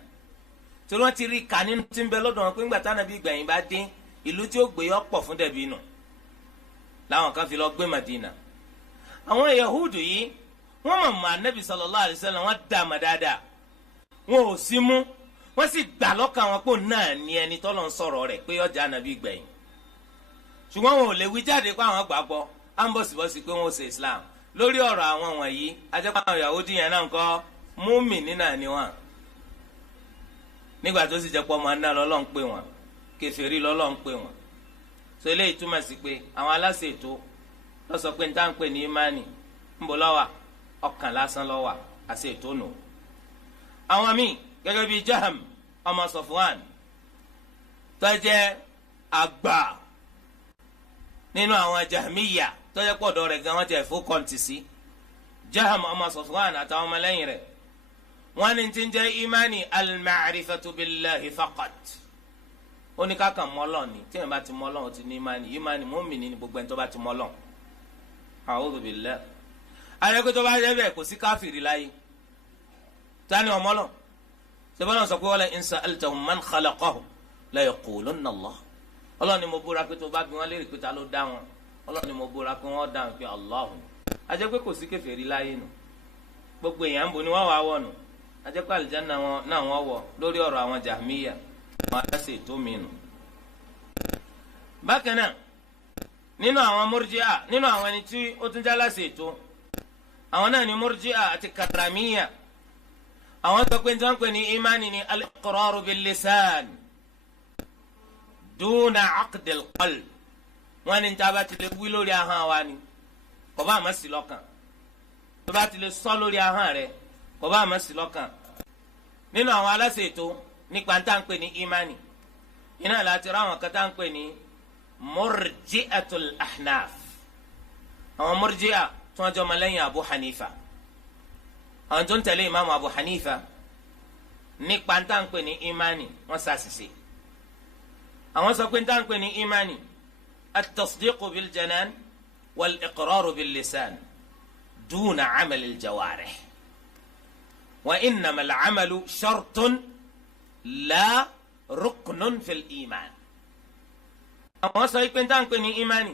torí wọ́n ti rí ká nínú tí ń bẹ lọ́dọ̀ wọn pé ńgbà tánábì gbẹ̀yìn bá dé ìlú tí ó gbé yọ pọ̀ fún dẹ̀bí nù làwọn kan fi lọ gbé Madina àwọn Yahudu yìí wọ́n mọ̀ mọ́ anabi sallallahu alayhi wa sallam wọ́n dá àmà dáadáa wọn ò sí mú wọ́n sì gbà lọ́kàn wọn pé náà ní ẹni tọ́lọ́ ń sọ̀rọ̀ rẹ̀ pé ọjà anabi gbẹ̀yìn ṣùgbọ́n wọn ò lè wí jáde pé àwọn gbàgbọ́ à ń bọ̀sibọ́sí pé wọ́n ó ṣe Islam lórí ọ̀rọ̀ àwọn wọ̀nyí ajẹ́pọ̀ àwọn Yahudi yẹn náà ń kọ́ múmìnì náà ni wọn nígbà tó sì jẹ́ pọ́ ọmọ náà lọ́lọ́ ń pè wọ́n kèfèrí lọ́lọ́ ń pè wọ́n so eléyìí túmọ̀ sí pé àwọn aláṣẹ ètò lọ́sọ pé níta ń pè ní imani ń bọ̀ lọ́wà ọkàn lásán lọ́wà àṣẹ ètò nù. àwọn míì gẹ́gẹ́ bíi Jaham ọmọ Safwan tó jẹ́ àgbà nínú àwọn Jahmiya tó jẹ́ pọ̀dọ̀ rẹ̀ gan wọ́n ti ẹ̀fọ́ kọ́ǹtì sí Jaham ọmọ Safwan àtàwọn ọmọlẹ́yìn rẹ̀ wọ́n ní ti ń jẹ́ imani al-ma'rifatu billahi faqat ó ní ká kàn mọ̀ Ọlọ́run ni tí èèyàn bá ti mọ̀ Ọlọ́run ó ti ní imani mùmínì ní gbogbo ẹni tó bá ti mọ̀ Ọlọ́run a'udhu billah ayẹ́kọ́ tó bá yẹ bẹ́ẹ̀ kò sí káfìrí láyé tani ọmọ Ọlọ́run sẹ́fọ́n sọ pé wala in sa'altahum man khalaqahum la yaqulunna Allah Ọlọ́run ni mo búra pé tó bá bí wọ́n léèrè pé ta ló dá wọn Ọlọ́run ni mo búra pé wọ́n dáhùn pé Allah ajẹ́ pé kò sí kèfèrí láyé nù gbogbo èèyàn ń bo ni wọ́n wà wọ̀ nù ajẹ́ pé àlìjánnà náà wọ́n wọ̀ lórí ọ̀rọ̀ àwọn Jahmiya àwọn aláṣẹ ètò mìíràn. bákan náà nínú àwọn Murji'a nínú àwọn ẹni tí ó tún jẹ́ aláṣẹ ètò àwọn náà ni Murji'a àti Karamiya àwọn sọ pé tí wọ́n pè ní imani ni al-iqraru bil-lisan duna aqd al-qalb wọ́n ní níta bá ti lè wí lórí ahọ́n wa ni kò bá àmọ́ sí lọ́kàn tó bá ti lè sọ lórí ahọ́n rẹ̀ kò bá àmọ́ sí lọ́kàn nínú àwọn aláṣẹ ètò nípa tá à ń pè ní imani iná láti rá àwọn kan tá à ń pè ní Murji'atul Ahnaf àwọn Murji'a tí wọ́n jọ ọmọ lẹ́yìn Abu Hanifa àwọn tó ń tẹ̀lé imaamu Abu Hanifa nípa tá à ń pè ní imani wọ́n ṣàṣìṣe àwọn sọ pé tá à ń pè ní imani at-tasdiqu bil-janan wal-iqraru bil-lisan duna 'amal al-jawarih wa innama al-'amalu shartun la ruknun fil-iman. àwọn sọ pé tá à ń pè ní imani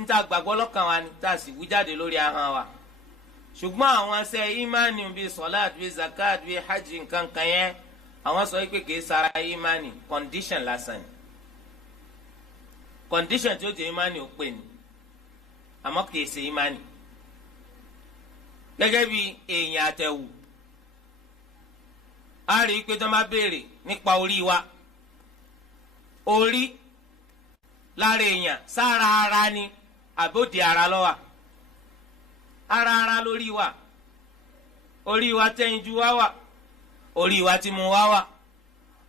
ń ta gbàgbọ́ lọ́kàn wa ni tá a sì wí jáde lórí ahọ́n wa ṣùgbọ́n àwọn ṣe imani bíi sọláàt bíi zakat bíi hajj nǹkan kan yẹn àwọn sọ pé kìí sara imani condition lásán ni condition tí ó jẹ imani ò pè ní àmọ́ kìí ṣe imani gẹ́gẹ́ bí èèyàn àtẹ̀wù a rí i pé tó máa béèrè nípa orí wa orí lára èèyàn sára ara ni àbòdì ara lọ́wọ́ ara lórí wa orí wa tẹ́yinjú wa wà orí wa tí mu wa wà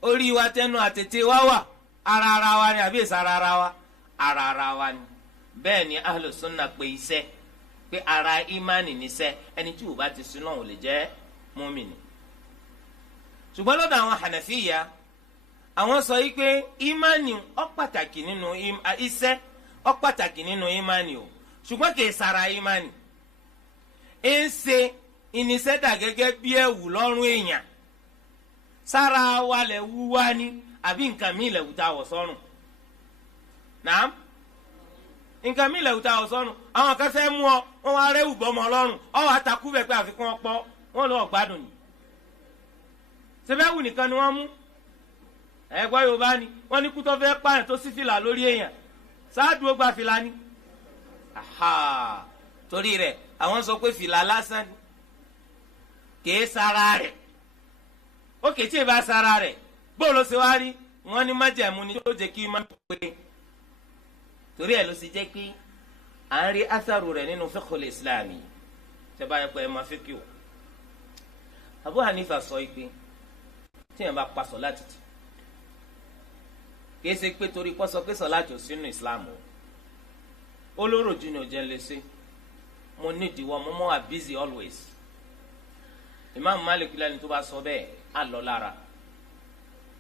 orí wa tẹnu àtètè wa wà ara wa ni àbí ìsara ara wa ara wa ni bẹ́ẹ̀ ni ahlu sunna pé iṣẹ́ pé ara imani níṣẹ́ ẹni tí ò bá ti sin náà ò lè jẹ́ mùmínì ṣùgbọ́n lọ́dọ̀ àwọn Hanafiya àwọn sọ yìí pé imani ó pàtàkì nínú iṣẹ́ ó pàtàkì nínú imani o ṣùgbọ́n kì í sara imani ń ṣe ìníṣẹ́dà gẹ́gẹ́ bí ẹ̀wù lọ́rùn èèyàn sára wa lẹ̀ wú wá ní àbí nǹkan mi lẹ̀ wù tá a wọ̀ sọ́rùn nàám nǹkan mi lẹ̀ wù tá a wọ̀ sọ́rùn àwọn kan fẹ́ mú ọ wọn wá rẹ́wù bọ́mọ ọlọ́run ọ wà takú bẹ̀ pé àfikún ọpọ wọn lọ gbádùn ni sẹ́fẹ̀wù nìkan ni wọ́n mú ẹ̀gbọ́n Yorùbá ni wọ́n ní kútọ́ fẹ́ pààyàn tó sí fìlà lórí èèyàn sáàdù ó gba fìlà ni torí rẹ̀ àwọn sọ pé fìlà lásán ni kìí sara rẹ̀ ó kìí tí ì bá sara rẹ̀ bóòlù ṣe wá rí wọ́n ní májẹ̀mú ni tó jẹ́ kí má pé torí ẹ̀ ló sì jẹ́ pé à ń rí asaru rẹ̀ nínú fiqhul islami tẹ́ bá yẹ pé ẹ máa fi kí o Abu Hanifa sọ pé tí yẹn bá pa sọ̀láàtì tì kìí ṣe pé torí pọ́ sọ pé sọ̀láàtì ò sínú islam o olóró jù ní òjẹ́ ń lè ṣe mo nídìí wọ́n mo mọ́ wa busy always Imam Malik lẹ́ni tó bá sọ bẹ́ẹ̀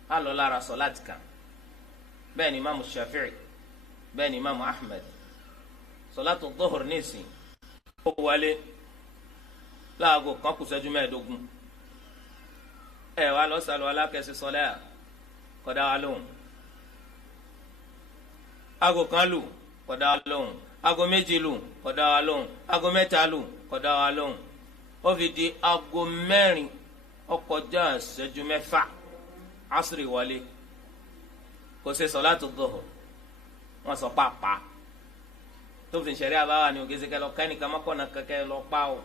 á lọ lára sọ̀láàtì kan. bẹ́ẹ̀ ni Imam Shafi'i, bẹ́ẹ̀ ni Imam Ahmed. sọ̀láàtù dhuhr nísìn ó wọlé láago kan kù ṣẹ́jú mẹ́ẹ̀ẹ́dógún. wá lọ sàlù alákẹ́sì sọlẹ́ kọ́dá wa lóhùn. aago kan lù kọ́dá wa lóhùn. aago méjì lù kọ́dá wa lóhùn. aago mẹ́ta lù kọ́dá wa lóhùn. ó fi di aago mẹ́rin ó kọjá ìṣẹ́jú mẹ́fà asiri wọlé kò ṣe sọ̀látù dhuhr. wọ́n sọ pàápàá tó fi ṣẹ̀rí àbáwá ni ògèzè kẹlọ kẹ́nìkan mọ́kànnà kẹ́kẹ́ lọ pa o.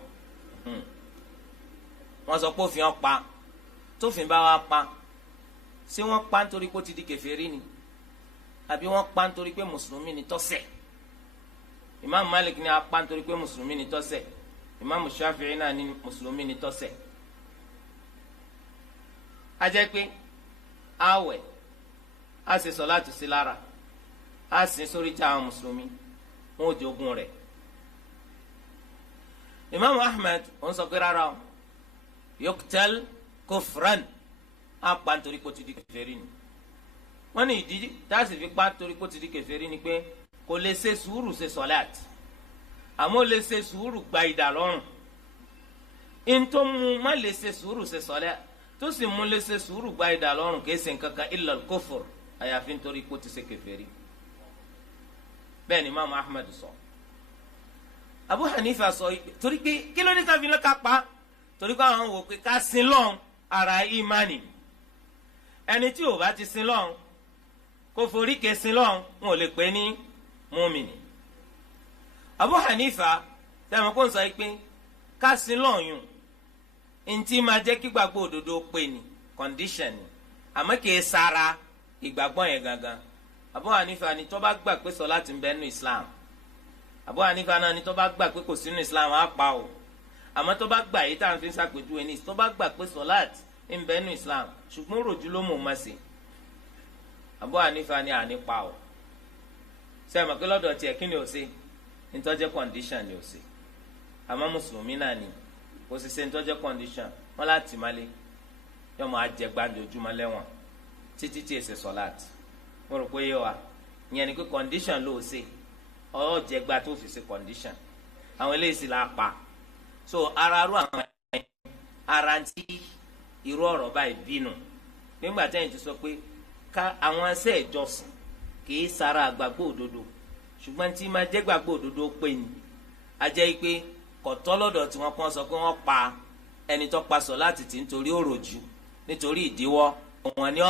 wọ́n sọ pé òfin ọ̀pa tófin bá wa pa ṣé wọ́n pa nítorí pé ó ti di kèfèrí ni àbí wọ́n pa nítorí pé mùsùlùmí ni tọ́sẹ̀. Imam Malik ni a pa nítorí pé mùsùlùmí ni tọ́sẹ̀. Imam Shafi'i náà ni mùsùlùmí ni tọ́sẹ̀. a jẹ́ pé àwẹ̀ a ṣe sọ̀láàtù sí lára a sì sórí tí àwọn mùsùlùmí wọn ò jogún rẹ̀. Imam Ahmed ó ń sọ pé rárá o yuqtal kufran a pa nítorí pé ó ti di kèfèrí ni. wọ́n ní ìdí tá a sì fi pa nítorí pé ó ti di kèfèrí ni pé kò lè ṣe sùúrù ṣe sọ̀láàtì àmọ́ ó lè ṣe sùúrù gba idà lọ́rùn. ntọ́ mu má lè ṣe sùúrù ṣe sọ̀láàtì tó sì mú lè ṣe sùúrù gba idà lọ́rùn kìí ṣe nǹkan kan illa al-kufr àyàfi nítorí pé ó ti ṣe kèfèrí. bẹ́ẹ̀ ni Imam Ahmed sọ. Abu Hanifa sọ torí pé kí ló dé tàbí lọ́ka pa torí pé àwọn wò pé ká sin lọ́n ara ìmánì. ẹni tí ò bá ti sin lọ́n kó forí ké sin lọ́n wọn ò lè pè ní mùmínì. Abu Hanifa tẹ̀wọ̀n kó ń sọ pé ká sin lọ́n yùn ntí máa jẹ́ kí gbàgbọ́ òdodo pé ni condition ni àmọ́ kìí sara ìgbàgbọ́ yẹn gangan. Abu Hanifa ni tó bá gbà pé sọ̀láàtì ń bẹ nínú Islam. Abu Hanifa náà ni tó bá gbà pé kò sínú Islam á pa o àmọ́ tó bá gbà yìí tá à ń fi ṣàpèjúwe ní tó bá gbà pé sọ̀láàtì ń bẹ nínú Islam ṣùgbọ́n ròjú ló mọ̀ ọ́n sí. Abu Hanifa ni àní pa o sẹ́yìn mọ̀ pé lọ́dọ̀ tiẹ̀ kí ni ò ṣe ntọ́jẹ́ condition ni ò ṣe àmọ́ mùsùlùmí náà ni kò sì ṣe ntọ́jẹ́ condition wọn láti má lé yọ mọ àjẹgbàdo ojúmọ́ lẹ́wọ̀n títí tí èsè sọ̀láàtì mo rò pé yé wa ìyẹn ni pé condition ló ṣe ọ jẹgba tó fi ṣe condition àwọn eléyìí sì la pa so ara ru àwọn ara ti irú ọ̀rọ̀ báyìí bínú nígbà tẹ́yìn ti sọ pé ká àwọn ẹsẹ̀ ìjọsìn kì í sara àgbàgbọ́ òdodo ṣùgbọ́n tí máa jẹ́ gbàgbọ́ òdodo pé ni a jẹ́ pé kọ̀tọ́ lọ́dọ̀ tí wọ́n kàn sọ pé wọ́n pa ẹni tó pa sọ̀láàtì tí nítorí òròjú nítorí ìdíwọ́ wọn ni